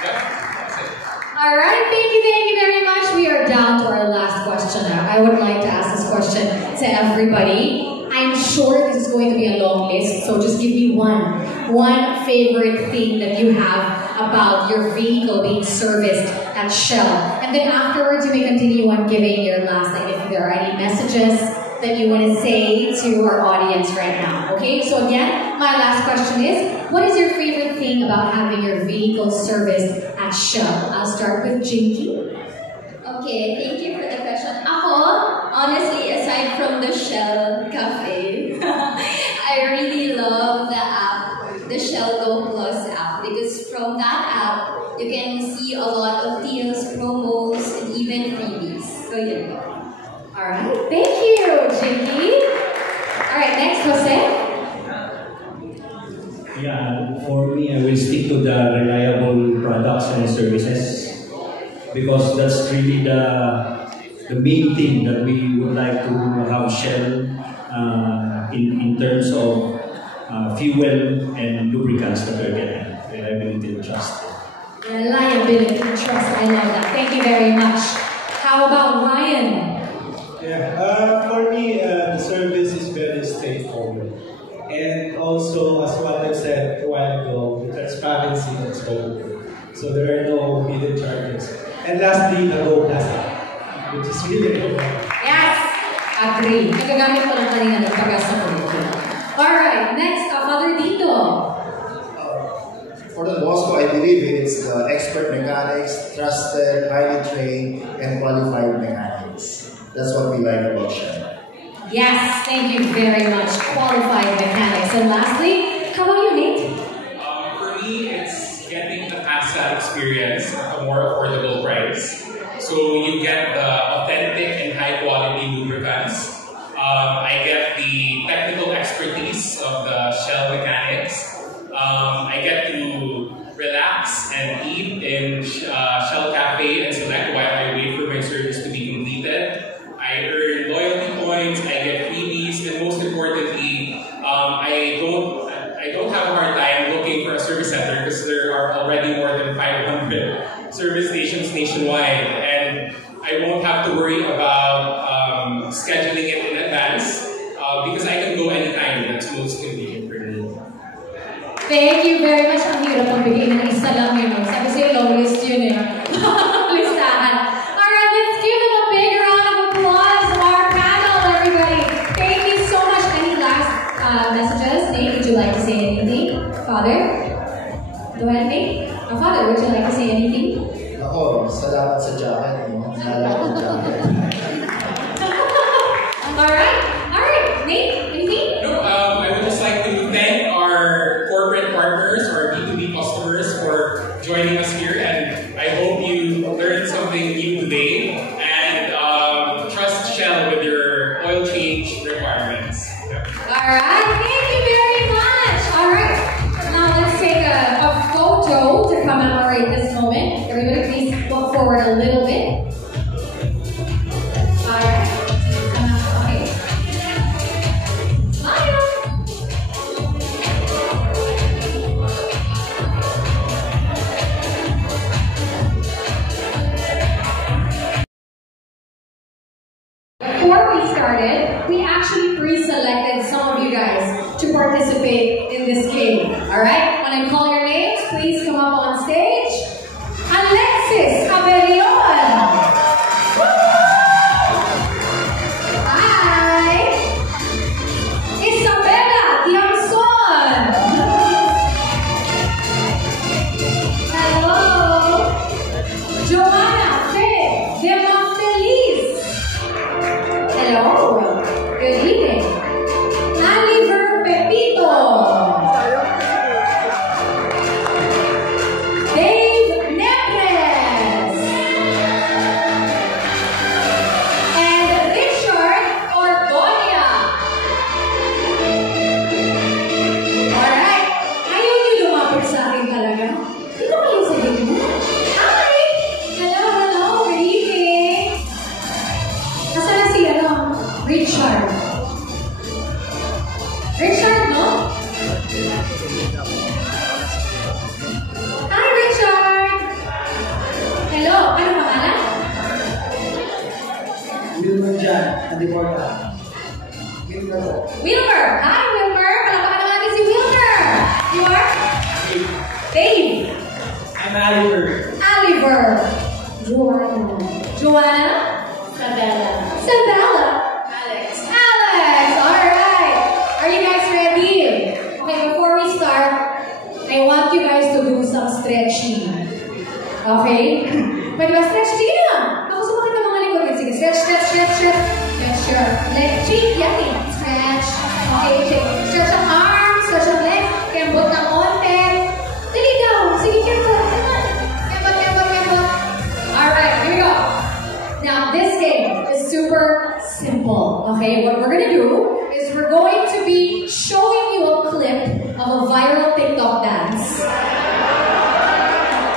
Yeah, that's it. All right, thank you very much. We are down to our last question now. I would like to ask this question to everybody. I'm sure this is going to be a long list, so just give me one favorite thing that you have about your vehicle being serviced at Shell. And then afterwards, you may continue on giving your last, like if there are any messages that you want to say to our audience right now. Okay, so again, my last question is, what is your favorite thing about having your vehicle serviced at Shell? I'll start with Jinky. Okay, thank you for the question. Ako, honestly, aside from the Shell Cafe, I really love the app, the Shell Go Plus app, because from that app, you can see a lot of deals, promos, and even freebies. So yeah. Alright, thank you, Jinky. Alright, next, Jose. Yeah, for me, I will stick to the reliable products and services because that's really the main thing that we would like to have Shell in terms of fuel and lubricants that we're getting. Reliability and trust. Reliability and trust, I love that. Thank you very much. How about Ryan? Yeah, for me, the service is very straightforward. And also, as what I said a while ago, the transparency is very good. So there are no hidden charges. And lastly, the Go Plus app, which is Yes! Agree. Nagagamit ko lang kanina ng pag-asa ko dito. Alright, next, Father Dito. For the Bosco, I believe it's the expert mechanics, trusted, highly trained, and qualified mechanics. That's what we like about Shell. Yes, thank you very much. Qualified mechanics. And lastly, how about you, Nate? For me, it's getting the CASA experience at a more affordable price. So you get the authentic and high quality lubricants. I get the technical expertise of the Shell mechanics. I get to relax and eat in Shell Cafe and Select while I wait for my service to be completed. I earn loyalty points, I get freebies, and most importantly, I don't have a hard time looking for a service center because there are already more than 500 service stations nationwide, and I won't have to worry about scheduling it in advance because I can go anytime that's most convenient for me. Thank you very much. Ang hirap ang bigay ng isa lang yun. Sabi sa'yo, long list yun eh. Listahan. Alright, let's give them a big round of applause. Our panel, everybody. Thank you so much. Any last messages? Nate, would you like to say anything? Father? Go ahead, Nate. Father, would you like to say anything? Ako, salamat sa jacket mo. Salamat sa jacket. Alright. Nate, anything? No, I would just like to thank our corporate partners, our B2B customers for joining us here, and I hope you learned something new today, and trust Shell with your oil change requirements. Alright, thank you very much. Alright, now let's take a photo to commemorate this moment. Everybody please look forward a little bit. Alright, okay. Smile. Before we started, we actually pre-selected some of you guys to participate in this game. Alright? When I call your names, please come up on stage. Alexis Abellion! Hi! Isabella Tiamson! Hello! Joanna Fe de Monteliz! Hello. Good evening. Oliver Pepito. Dave Nepres. And Richard Ordonia. Alright. Ayaw niyo lumapit sa akin talaga. Dito kayo sa gitna. Hi! Hello. Good evening. Nasaan na si Richard. Richard, no? Hi, Richard! Hello, ano pangalan? Wilmer Jan, Adiporta. Wilmer po. Wilmer! Hi, Wilmer! Palakpakan natin si Wilmer! You are? Dave. I'm Oliver. Oliver. Joanna? Sabella. Alex. Alright. Are you guys ready? Okay, before we start, I want you guys to do some stretching. Okay? Pwede ba stretch? Sige na. Ako sumakit ang mga likod. Sige, stretch. Stretch your leg. Cheek, yakin. Stretch. Okay, stretch ang arms, stretch ang legs. Kembot ng konti. Dali daw. Sige, kembot. Kembot. Alright, here we go. Now, this game is super simple. Okay, what we're gonna do is we're going to be showing you a clip of a viral TikTok dance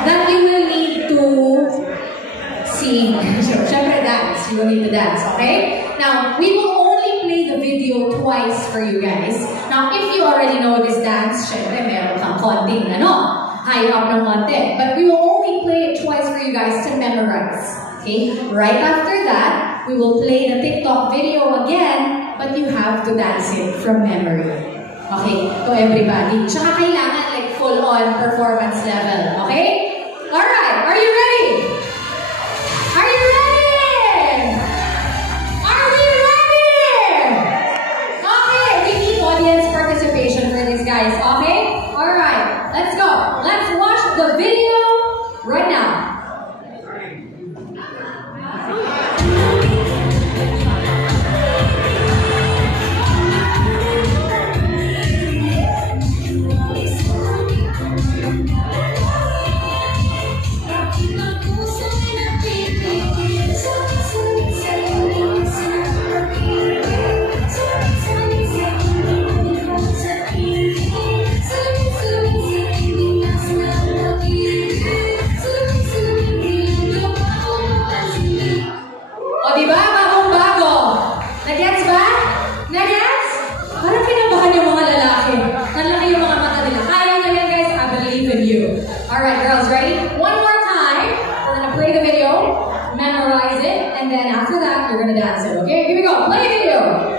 that you will need to sing. Syempre dance. You will need to dance, okay? Now, we will only play the video twice for you guys. Now, if you already know this dance, syempre meron kang konting high up ng konti. But we will only play it twice for you guys to memorize. Okay? Right after that, we will play the TikTok video again, but you have to dance it from memory. Okay? To everybody. Tsaka kailangan like full-on performance level. Okay? Alright, are you ready? Are you ready? And after that, you're gonna dance it, okay? Here we go. Play video.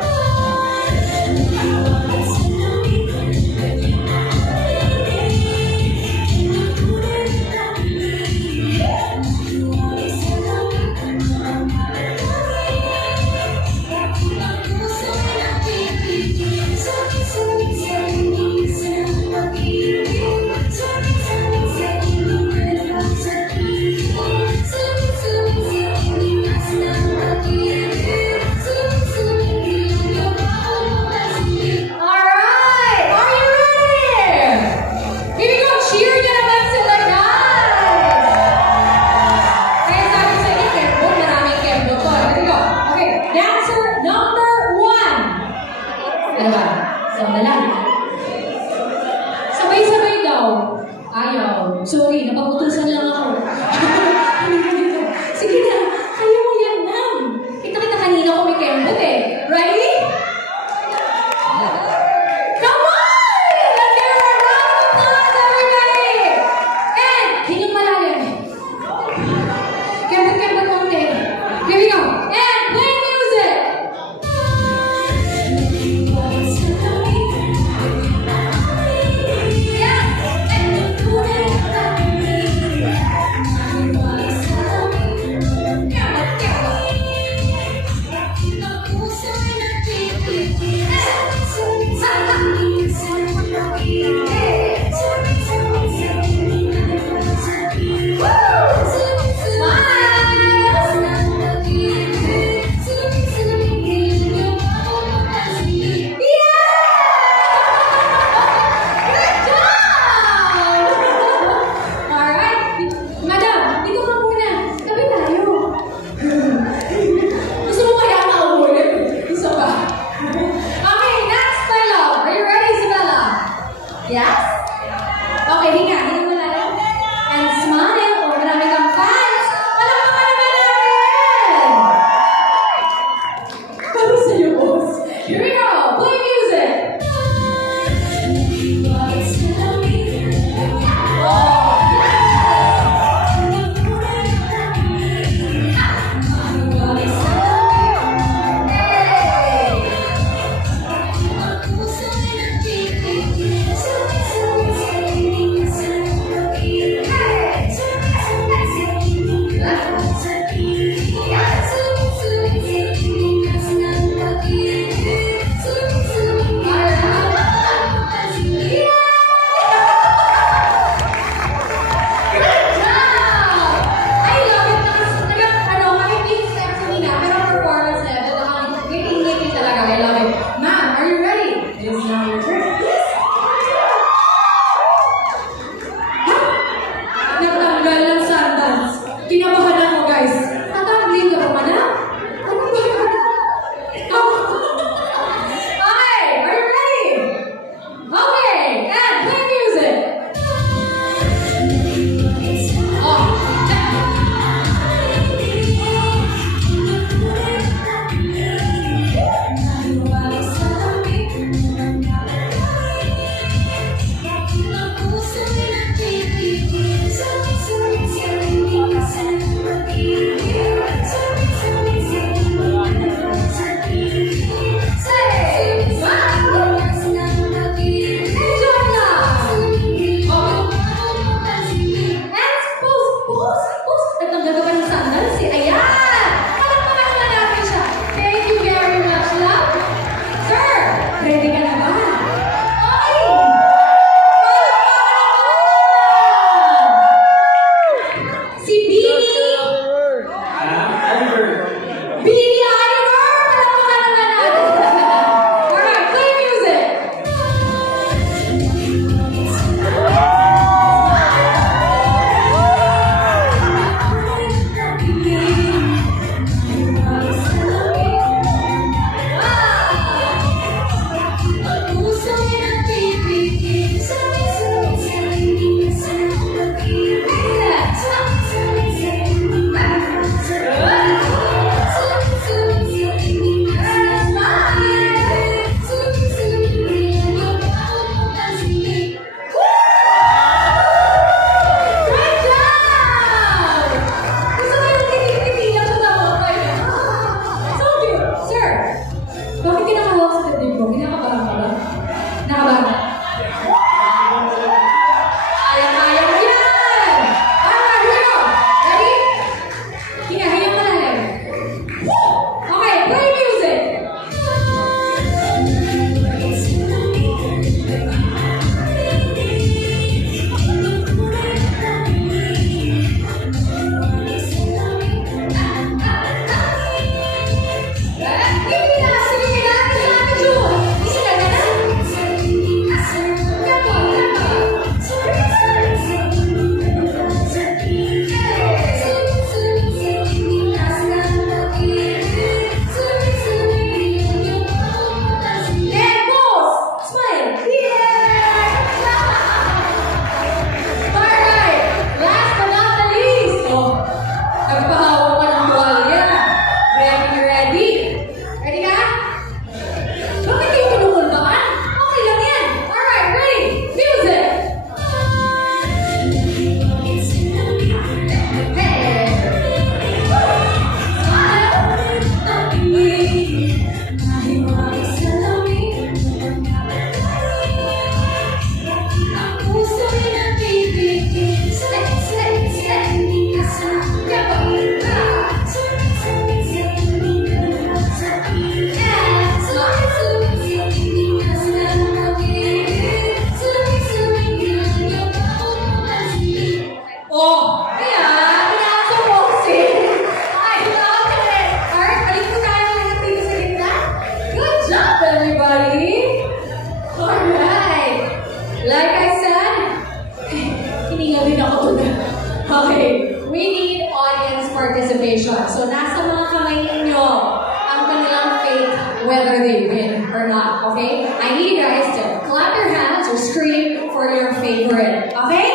they win or not, okay? I need you guys to clap your hands or scream for your favorite, okay?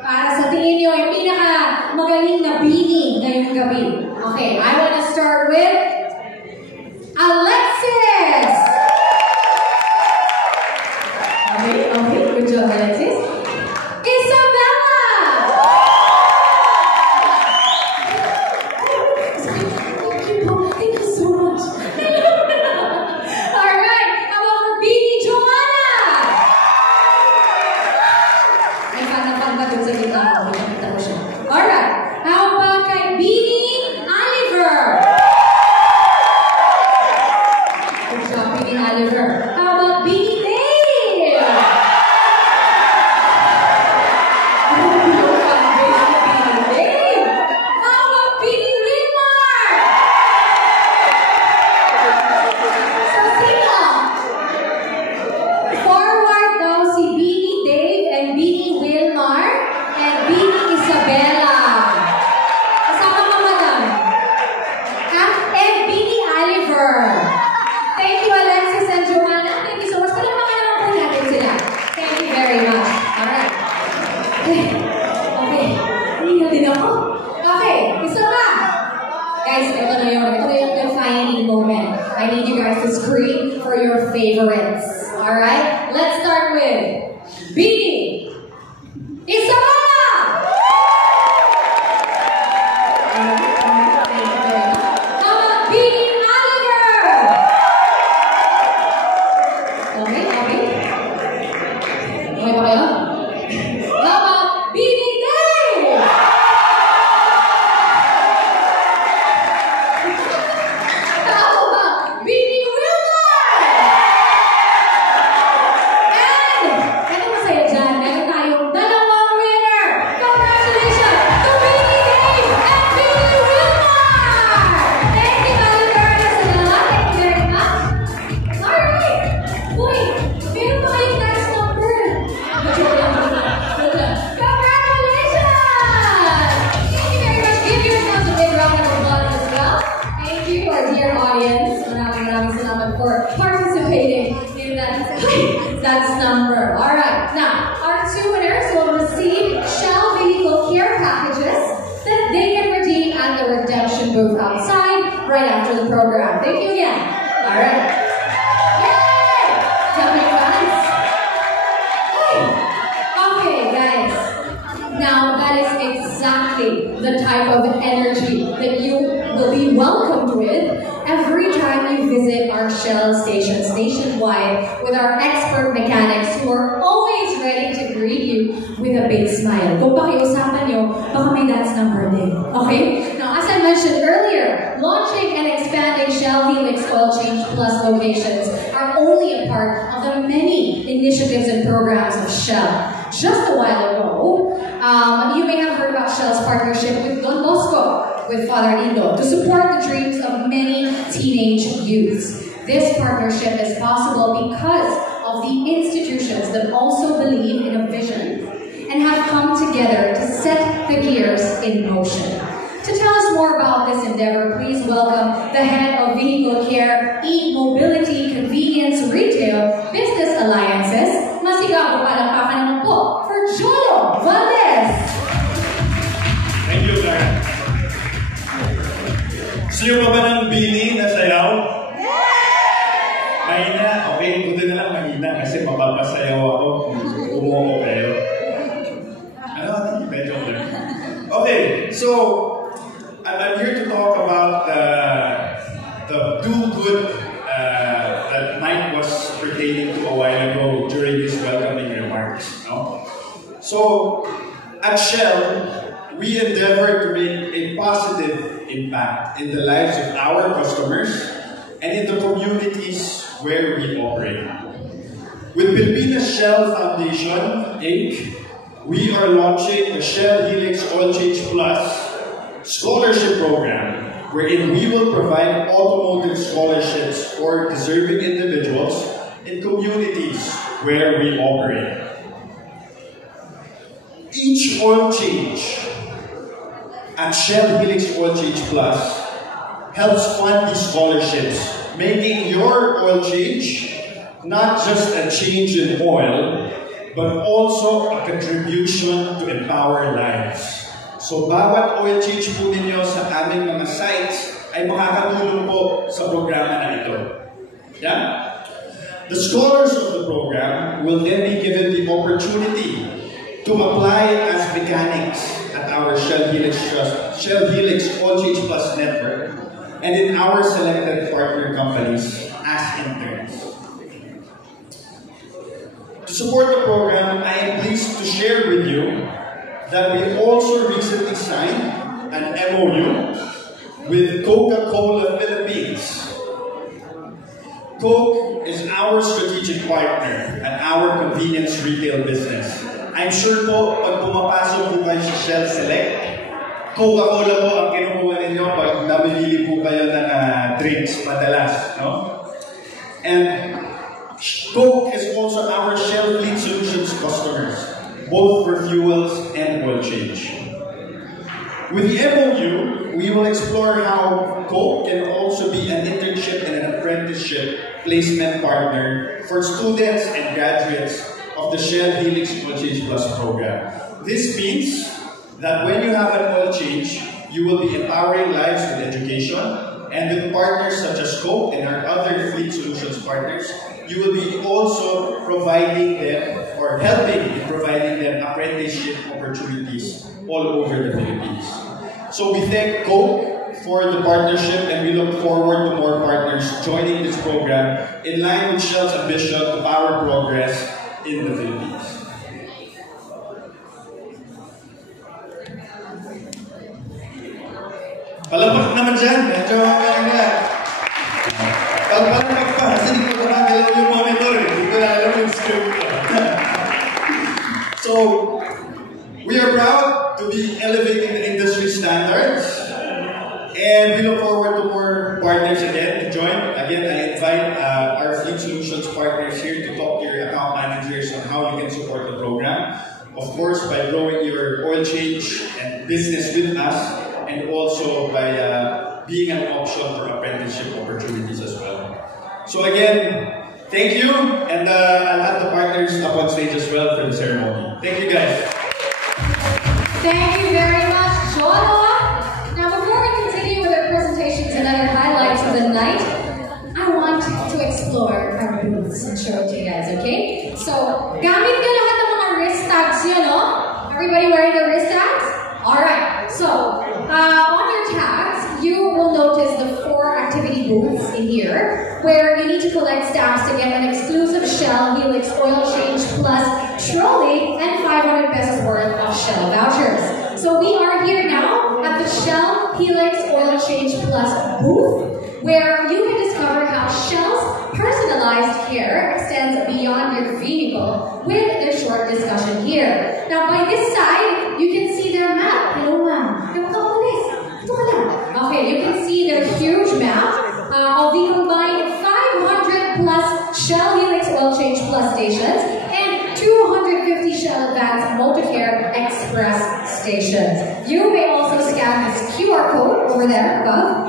Para sa tingin nyo yung pinaka magaling na bini ngayong gabi. Okay, I want to start with Alexis! Okay, good job, Alexis. Isabella! Thank you so much. Alright, how about for Bini Joanna? Ay, fan ka dun sa gitna ko. Nakita ko siya. Alright, how about kay Bini Oliver? Good job, Bini Oliver. How about Bini Dave? How about Bini Wilmar? So, sino? Forward daw si Bini Dave and Bini Wilmar and Bini Isabella. Kasama ka, madam? And Bini Oliver. Thank you, Alexis and Joanna. Thank you so much. Palamakan naman po natin sila. Thank you very much. Alright. Okay. Hindi din ako. Okay. Isa pa. Guys, ito na yung defining moment. I need you guys to scream for your favorites. Alright? Let's start with Bini Isabella! How about Bini Oliver? Okay. Okay ba kayo? How about Bini Dave? How about Bini Wilmar? And, ano masaya dyan? Meron tayong dalawang winner! Congratulations to Bini Dave and Bini Wilmar! Thank you, Oliver and Isabella. Thank you very much. Alright! Uy, meron pa kayong nice number. Joke lang. Congratulations! Thank you very much. Give yourselves a big round of applause as well. Thank you, our dear audience. Maraming salamat for participating in that's number. Alright, now, our two winners will receive Shell Vehicle Care packages that they can redeem at the redemption booth outside right after the program. Thank you again. Alright. Yay! Jumping fans. Okay, guys. Now, that is exactly the type of energy that you will be welcomed with every time you visit our Shell stations nationwide with our expert mechanics who are always ready to greet you with a big smile. Kung pakiusapan nyo, baka may dance number din. Okay? Now, as I mentioned earlier, launching and expanding Shell Helix Oil Change Plus locations are only a part of the many initiatives and programs of Shell. Just a while ago, you may have heard about Shell's partnership with Don Bosco, with Father Nindo, to support the dreams of many teenage youths. This partnership is possible because of the institutions that also believe in a vision and have come together to set the gears in motion. To tell us more about this endeavor, please welcome the head of Vehicle Care, E-Mobility, Convenience, Retail, Business Alliances. Masigaw palakpakan naman po for Jolo Valdez. Thank you, Clara. Sino pa ba ng Bini na sayaw? Mahina? Okay, buti na lang mahina kasi mapapasayaw ako kung umuho kayo. Ano? Medyo lang. Okay, so I'm here to talk about the do-good that Mike was pertaining to a while ago during his welcoming remarks. No? So, at Shell, we endeavor to make a positive impact in the lives of our customers and in the communities where we operate. With Pilipinas Shell Foundation, Inc., we are launching the Shell Helix Oil Change Plus scholarship program, wherein we will provide automotive scholarships for deserving individuals in communities where we operate. Each oil change at Shell Helix Oil Change Plus helps fund these scholarships making your oil change not just a change in oil, but also a contribution to empower lives. So bawat oil change po ninyo sa aming mga sites ay makakatulong po sa programa na ito. Yeah? The scholars of the program will then be given the opportunity to apply as mechanics at our Shell Helix Oil Change Plus network and in our selected partner companies as interns. To support the program, I am pleased to share with you that we also recently signed an MOU with Coca-Cola Philippines. Coke is our strategic partner and our convenience retail business. I'm sure po, pag pumapasok po kayo sa Shell Select, Coca-Cola po ang kinukuha ninyo pag namimili po kayo ng drinks madalas. No? And Coke is also our Shell Fleet Solutions customers, both for fuels and oil change. With the MOU, we will explore how Coke can also be an internship and an apprenticeship placement partner for students and graduates of the Shell Helix Oil Change Plus program. This means that when you have an oil change, you will be empowering lives with education, and with partners such as Coke and our other Fleet Solutions partners, you will be also providing them or helping in providing them apprenticeship opportunities all over the Philippines. So we thank Coke for the partnership, and we look forward to more partners joining this program in line with Shell's ambition to power progress in the Philippines. Palapak naman dyan. Medyo nga. Palapak pa. Kasi hindi ko nakagalaw yung monitor. Hindi ko alam yung script. So, we are proud to be elevating the industry standards. And we look forward to more partners again to join. Again, I invite our Fleet Solutions partners here to talk to your account managers on how you can support the program. Of course, by growing your oil change and business with us, and also by being an option for apprenticeship opportunities as well. So again, thank you, and I'll have the partners up on stage as well for the ceremony. Thank you guys. Thank you very much, Jono. Now before we continue with our presentations and other highlights of the night, I want to explore our booths and show it to you guys, okay? So, gamit nyo lahat ng mga wrist tags yun, no? Everybody wearing their wrist tags? Alright, so, on your tags, you will notice the 4 activity booths in here, where you need to collect stamps to get an exclusive Shell Helix Oil Change Plus trolley and 500 pesos worth of Shell vouchers. So we are here now at the Shell Helix Oil Change Plus booth, where you can discover how Shell's personalized care extends beyond your vehicle with their short discussion here. Now by this side, you can see their map. Hello ma'am. Okay, you can see their huge map of the combined 500 plus Shell Helix Oil Change Plus stations and 250 Shell Advanced Multicare Express stations. You may also scan this QR code over there above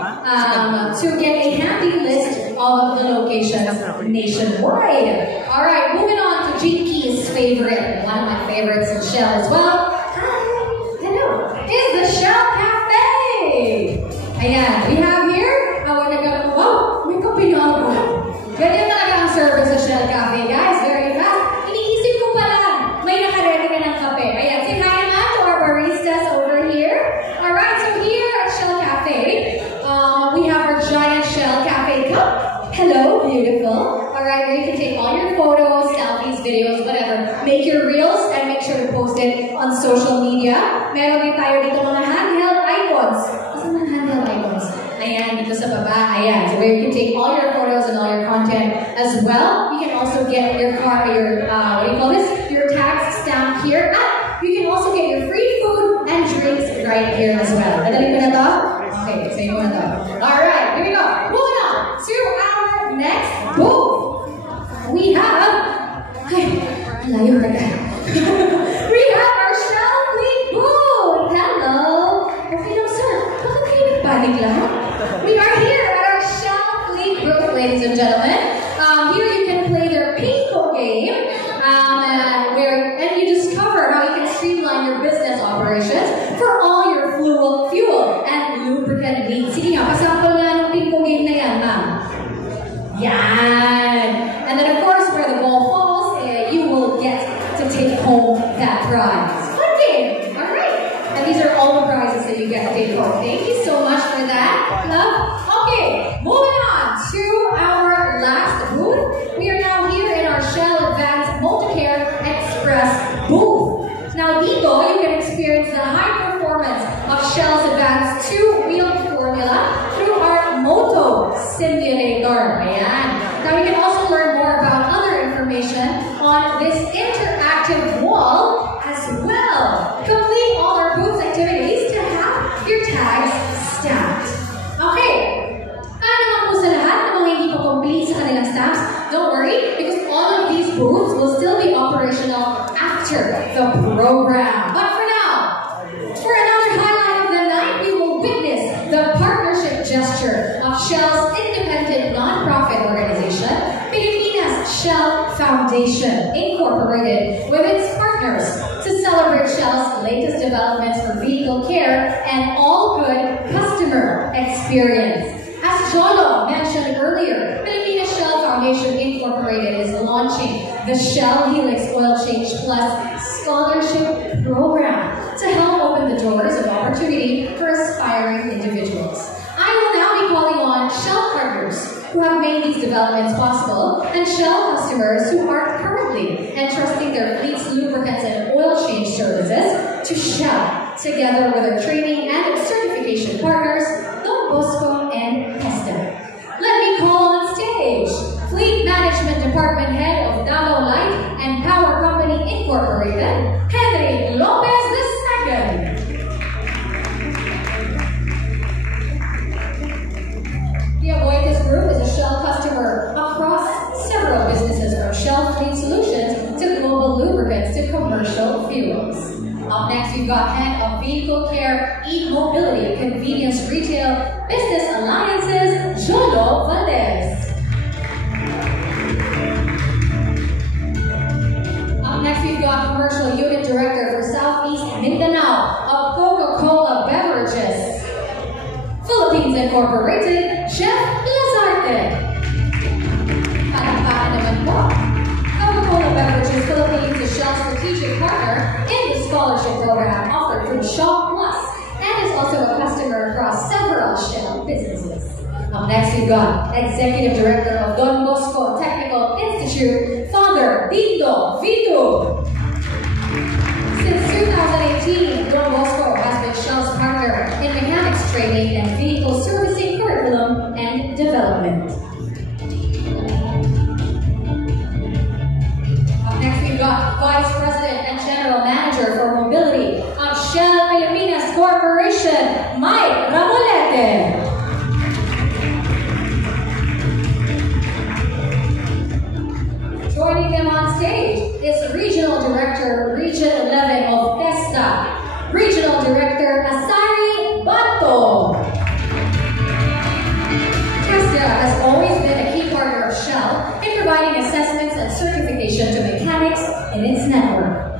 to get a handy list of the locations nationwide. Alright, moving on to Jinky's favorite, one of my favorites in Shell as well. Hi, hello, is the Shell Cafe. Ayan, we have here, wow, may kape na ako. Ganyan talaga ang service sa Shell Cafe, guys, very fast. Iniisip ko pala, may nakaredy ka ng kape. Ayan, say hi naman to our baristas over here. Alright, so here at Shell Cafe, we have our giant Shell Cafe cup. Hello, beautiful. Alright, where you can take all your photos, selfies, videos, whatever. Make your reels and make sure to post it on social media. Meron din tayo dito mga handheld icons. Kasi mga handheld icons. Ayan, dito sa baba. Ayan, so where you can take all your photos and all your content as well. You can also get your what do you call this? Your tags stamped here. And you can also get your free food and drinks right here as well. Madali ko na to? Okay, so you want to. Alright, here we go. Moving on to our next booth. We have, we have our Shell Fleet booth. Hello. Okay lang, sir. Bakit kayo nagpanik lang? We are here at our Shell Fleet booth, Yan! And then of course, where the ball falls, you will get to take home that prize. Fun game! Alright! And these are all the prizes that you get to take home. Thank you so much for that, love. Okay, moving on to our last booth. We are now here in our Shell Advanced Multicare Express booth. Now dito, you can experience the high performance of Shell's advanced two-wheel formula through our Moto Simulator. Ayan. Now you can also learn more about other information on this interactive wall as well. Complete all our booth's activities to have your tags stamped. Okay. Para naman po sa lahat ng mga hindi pa complete sa kanilang stamps, don't worry, because all of these booths will still be operational after the program. But for now, for another highlight of the night, we will witness the partnership gesture of Shell's independent non-profit organization, Pilipinas Shell Foundation, Incorporated, with its partners to celebrate Shell's latest developments for vehicle care and all-good customer experience. As Jolo mentioned earlier, Pilipinas Shell Foundation Incorporated is launching the Shell Helix Oil Change Plus Scholarship Program to help open the doors of opportunity for aspiring individuals. I will now be calling on Shell partners who have made these developments possible and Shell customers who are currently entrusting their fleet's lubricants and oil change services to Shell, together with our training and certification partners, Don Bosco and Pesta. Let me call on stage Fleet Management Department Head of Davao Light and Power Company Incorporated, Henry Lopez II. The Aboitiz Group is a Shell customer across several businesses, from Shell Fleet Solutions to Global Lubricants to commercial fuels. Up next, we've got Head of Vehicle Care, E-Mobility, Convenience Retail, Business Alliances, Jolo Valdez. Up next, we've got Commercial Unit Director for Southeast Mindanao of Coca-Cola Beverages, Philippines Incorporated, Chef Lazarte. Palakpakan naman po. Coca-Cola Beverages Philippines is Shell's strategic partner in the scholarship program offered through Shaw Plus and is also a customer across several Shell businesses. Up next, we've got Executive Director of Don Bosco Technical Institute, Father Dindo Vito. Since 2018, Don Bosco has been Shell's partner in mechanics training and vehicle servicing curriculum and development. Up next, we've got Vice President and General Manager for Mobility of Shell Pilipinas Corporation, Mike Ramolete. Joining him on stage is Regional Director, Region 11 of TESTA, Regional Director Asari Bato. TESTA has always been a key partner of Shell in providing assessments and certification to mechanics in its network.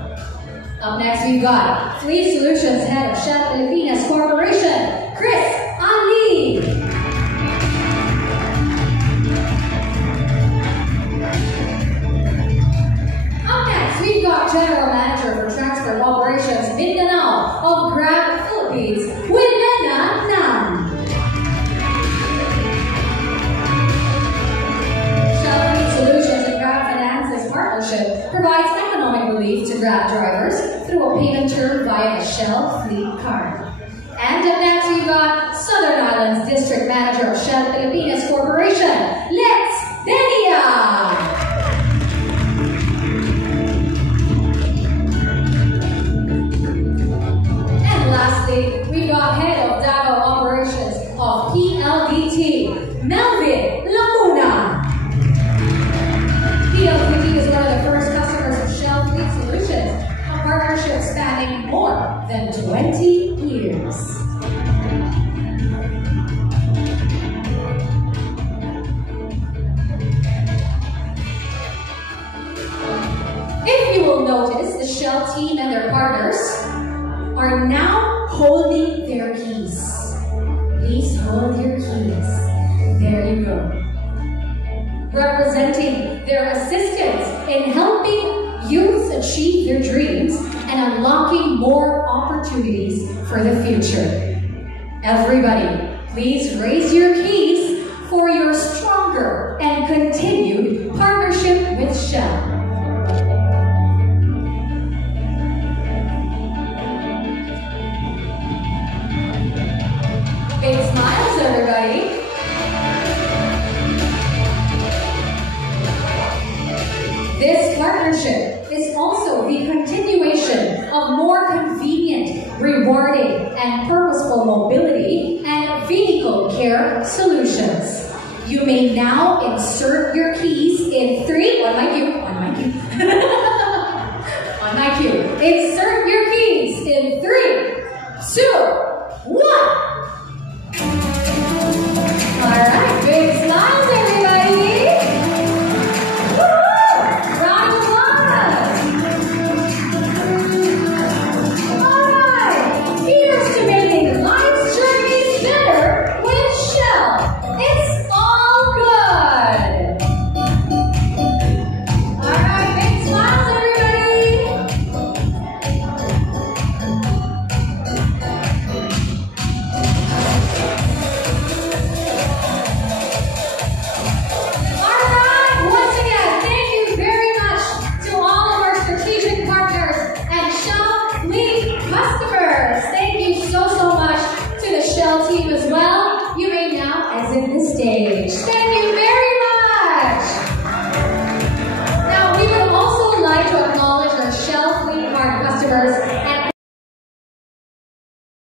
Up next, we've got Fleet Solutions Head of Shell Pilipinas Corporation, Chris Ali. We've got General Manager for Transport Operations Mindanao of Grab Philippines, Wilena Nam. Shell Fleet Solutions and Grab Finance's partnership provides economic relief to Grab drivers through a payment term via a Shell Fleet card. And up next, we've got Southern Islands District Manager of Shell Pilipinas Corporation, Lex Denia. Lastly, we got Head of Davao Operations of PLDT, Melvin Laguna. PLDT is one of the first customers of Shell Fleet Solutions, a partnership spanning more than 20 years. If you will notice, the Shell team and their partners are now holding their keys. Please hold your keys. There you go. representing their assistance in helping youths achieve their dreams and unlocking more opportunities for the future. Everybody, please raise your keys for your stronger and continued partnership with Shell. Big smiles, everybody. This partnership is also the continuation of more convenient, rewarding, and purposeful mobility and vehicle care solutions. You may now insert your keys in 3, on my cue, on my cue. Insert your keys in 3, 2,